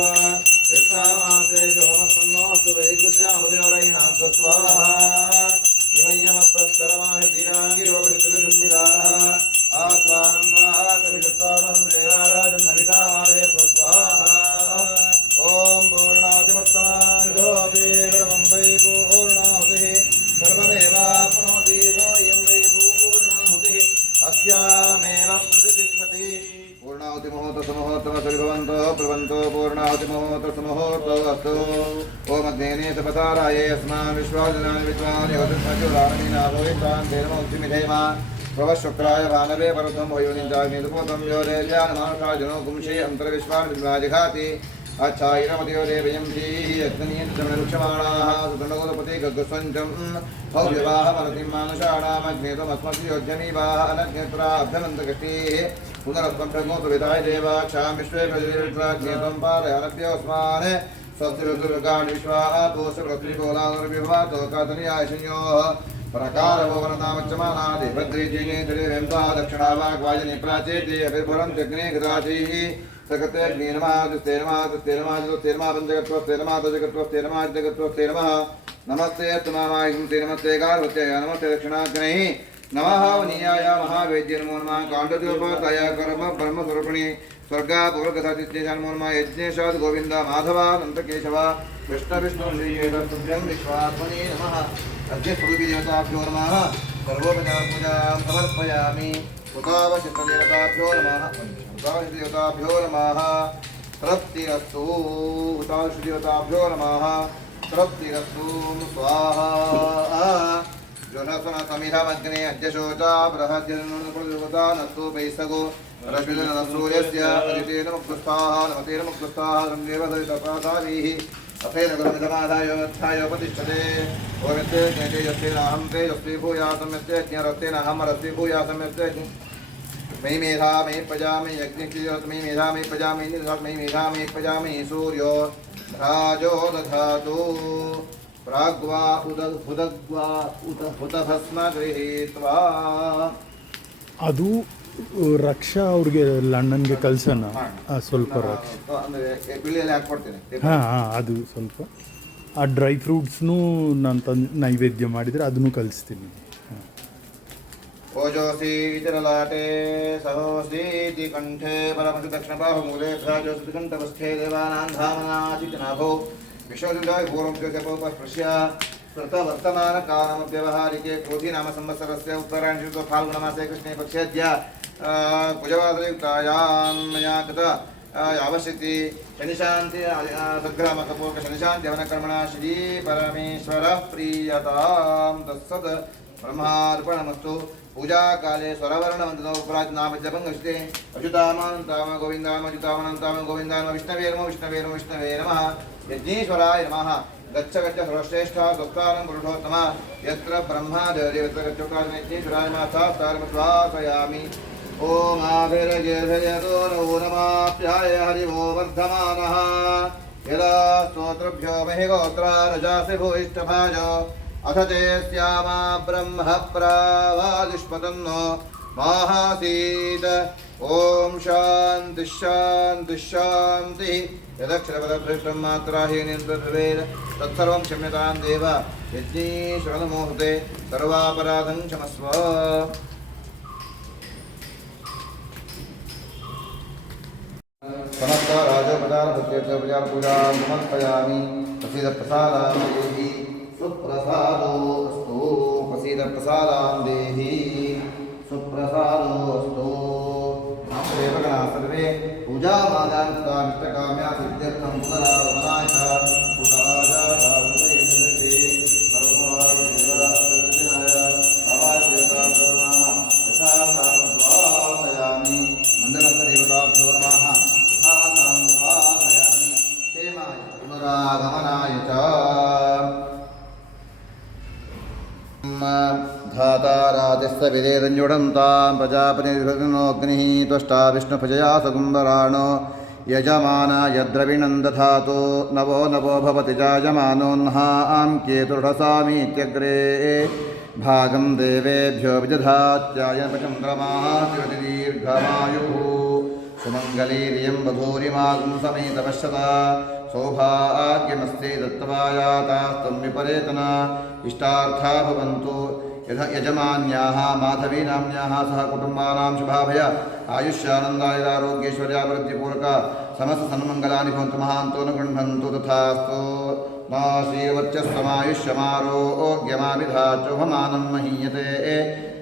यत्रामात्रे सोमसन्नोऽस्तु वैगुस्यामुदेवरैणां स्वाहा इमय्यमत्तस्तरमाहि धीराङ्गिरोपरितुलशुद्धिराः आत्मानन्दाः कविदत्तानन्द्रेणाराजन्नवितामादे स्वाहा ॐ पूर्णातिमत्तमाञ्जोऽपीर्णं वै पूर्णाहुतिः सर्वमेवाप्नोति वयं वै पूर्णाहुतिः अस्यामेव प्रतिष्ठति पूर्णाहुति मुहूर्तसमुहूर्तम सुभवन्तो ब्रुवन्तो पूर्णाहुति मुहूर्तसमुहूर्तो अस्तु ओम अग्नेने सपताराये अस्मान् विश्वाजनानि विद्वान् योतिष्मजुराणीनाभो विद्वान् तेनमोक्तिमिधेम प्रवशुक्राय भानवे परथं भयोनिजाग्निदुपोतं यो देव्यानमानुषाजनो गुंशे अन्तर्विश्वान् विद्वाजिघाति अच्छायनमतियो देवयं धीः यज्ञनीयन्तमनुक्षमाणाः सुतनोदपति गग्गस्वञ्चं भव्यवाहमरतिं मानुषाणामग्नेतमस्मति योज्यमीवाः अनग्नेत्राभ्यनन्तकष्टीः पुनरस्त्वं प्रज्ञोतु विधाय देवाक्षां विश्वे प्रजयित्वाग्नेतं पालयानभ्योऽस्मान् स्वस्तिरुद्रुगान् विश्वाः पोषपृथ्वीकोलानुर्विभातो कातनीयाय संयोः प्रकारवोवनतामच्यमानादि भद्रीजिनेन्द्रियं दक्षिणावाग्वाजनि प्राचेति अभिर्भुरन्त्यग्ने गदाचैः सकते अग्नि नमः दुस्ते नमः दुस्ते नमः दुस्ते नमः पंचगत्वस्ते नमः दशगत्वस्ते नमः जगत्वस्ते नमः नमस्ते तमामायिं नमस्ते गार्वते नमस्ते दक्षिणाग्नैः नमः वनीयाय महावेद्य नमो नमः काण्डद्योपाताय कर्म ब्रह्मस्वरूपिणी स्वर्गापूर्वगतादित्य नमो नमः यज्ञेशाद गोविन्द माधव अनन्तकेशव कृष्ण विष्णु श्रीकेतुभ्यं विश्वात्मने नमः अद्यस्वरूपिदेवताभ्यो नमः सर्वोपचारपूजां समर्पयामि उतावशिष्टदेवताभ्यो नमः उतावशिष्टदेवताभ्यो नमः तृप्तिरस्तु उतावशिष्टदेवताभ्यो नमः तृप्तिरस्तु स्वाहा जुनसनसमिधमग्ने अद्यशोचा बृहद्यनुदेवता नस्तु वैसगो रश्मिसूर्यस्य अदितेन मुक्तस्थाः नमतेन मुक्तस्थाः संदेवदयितपादाभिः अथेन गुरुमिधमादायोत्थाय प्रतिष्ठते ओमित्ते तेजस्तेनाहं तेजस्वी भूयासं यस्ते ज्ञरस्तेनाहं रस्वी भूयासं यस्ते मयि मेधा मयि प्रजा मयि यज्ञक्षिरत् मयि मेधा मयि प्रजा मयि निधत् मयि मेधा मयि प्रजा मयि सूर्यो राजो दधातु प्राग्वा उदग्वा हुतभस्म गृहीत्वा ಅದು ರಕ್ಷಾ ಅವ್ರಿಗೆ ಅಣ್ಣನಿಗೆ ಕಳ್ಸೋಣ ಸ್ವಲ್ಪ ರಕ್ಷ ಬಿಳಿಯಲ್ಲಿ ಹಾಕ್ಕೊಡ್ತೀನಿ ಹಾಂ ಹಾಂ ಅದು ಸ್ವಲ್ಪ ಆ ಡ್ರೈ ಫ್ರೂಟ್ಸ್ನೂ ನಾನು ತಂದು ನೈವೇದ್ಯ ಮಾಡಿದರೆ ಅದನ್ನು ಕಲಿಸ್ತೀನಿ ಹಾಂ ओजोसी चरलाटे सहोसीति कंठे परमति दक्षिणबाहु मूले ध्राजोसी कंठवस्थे देवानां धामनाचितनाभो विश्वजुदाय पूर्वं स्पृश्य कृतवर्तमानकालमव्यवहारिके क्रोधी नाम संवत्सरस्य उत्तरायणऋतौ फाल्गुणमासे कृष्णे पक्षेद्य कुजवादयुक्तायां मया कृत यावश्यति शनिशान्ति सद्ग्रामकपूर्वक शनिशान्ति अवनकर्मणा श्री परमेश्वरः प्रीयतां तत्सत् ब्रह्मार्पणमस्तु पूजाकाले स्वरवर्णवन्दनो प्राज्ञाम जपङ्गस्ते अच्युतामानन्ताम गोविन्दाम अच्युतामानन्ताम गोविन्दाम विष्णवे नमः विष्णवे नमः विष्णवे नमः यज्ञेश्वराय नमः गच्छ गच्छ सर्वश्रेष्ठा स्वस्तारं पुरुषोत्तम यत्र ब्रह्मा देवत्र गच्छोकार्य यज्ञेश्वराय नमः साष्टाङ्गं ॐ आभिर्यजयतो नो नमाप्याय हरिवो वर्धमानः यदा स्तोत्रभ्यो महिगोत्रा रजासि भूयिष्ठभाजो अथ ते स्यामा ब्रह्म प्रावादिष्पतन्नो माहासीत् ॐ शान्ति शान्ति शान्तिः यदक्षरपदभ्रष्टं मात्राहीनं भवेत् तत्सर्वं क्षम्यतां देव यज्ञेश्वरनमोऽस्तुते सर्वापराधं क्षमस्व समस्त राजोपचार प्रत्यक्षोपचार पूजा समर्पयामि प्रसीद प्रसादां देहि सुप्रसादो अस्तु प्रसीद प्रसादां देहि सुप्रसादो अस्तु सेवकाः सर्वे पूजामादां काम्या सिद्ध्यर्थं पुनरागमनाय च पुनराजातावृतैर्जनके परमोहाय अवाच्यतां यथा स्वाहयामि मण्डलदेवताभ्यो नमः पुनरागमनाय च धाताराजस्य विदेदन्युडन्तां प्रजापतिर्हृदनोऽग्निः त्वष्टा विष्णुभजया सकुम्भराणो यजमान यद्रविणं दधातु नवो नवो भवति जायमानोऽह्नां केतुर्हसामीत्यग्रे भागं देवेभ्यो विदधात्यायनचन्द्रमाः दीर्घमायुः सुमङ्गलीर्यं वधूरिमागं समेतपश्यता सौभाग्यमस्ते दत्तवायातास्तं विपरेतना इष्टार्था भवन्तु यजमान्याः माधवीनाम्न्याः सह कुटुम्बानां शुभाभय आयुष्यानन्दायुरारोग्यैश्वर्याभिवृद्धिपूर्वक समस्तसन्मङ्गलानि भवन्तु महान्तो न गृह्णन्तु तथास्तु मा श्रीवर्चस्वमायुष्यमारोग्यमाविधाचोभमानं महीयते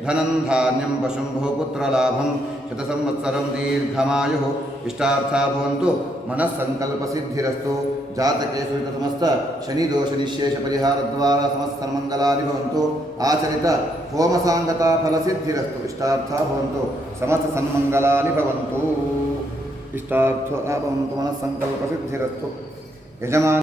धनं धान्यं पशुं बहुपुत्रलाभं शतसंवत्सरं दीर्घमायुः इष्टार्था भवन्तु मनस्सङ्कल्पसिद्धिरस्तु जातकेषु समस्त शनिदोषनिःशेषपरिहारद्वारा समस्तमङ्गलानि भवन्तु आचरित होमसाङ्गता फलसिद्धिरस्तु इष्टार्था भवन्तु समस्तसन्मङ्गलानि भवन्तु इष्टार्था भवन्तु मनस्सङ्कल्पसिद्धिरस्तु यजमान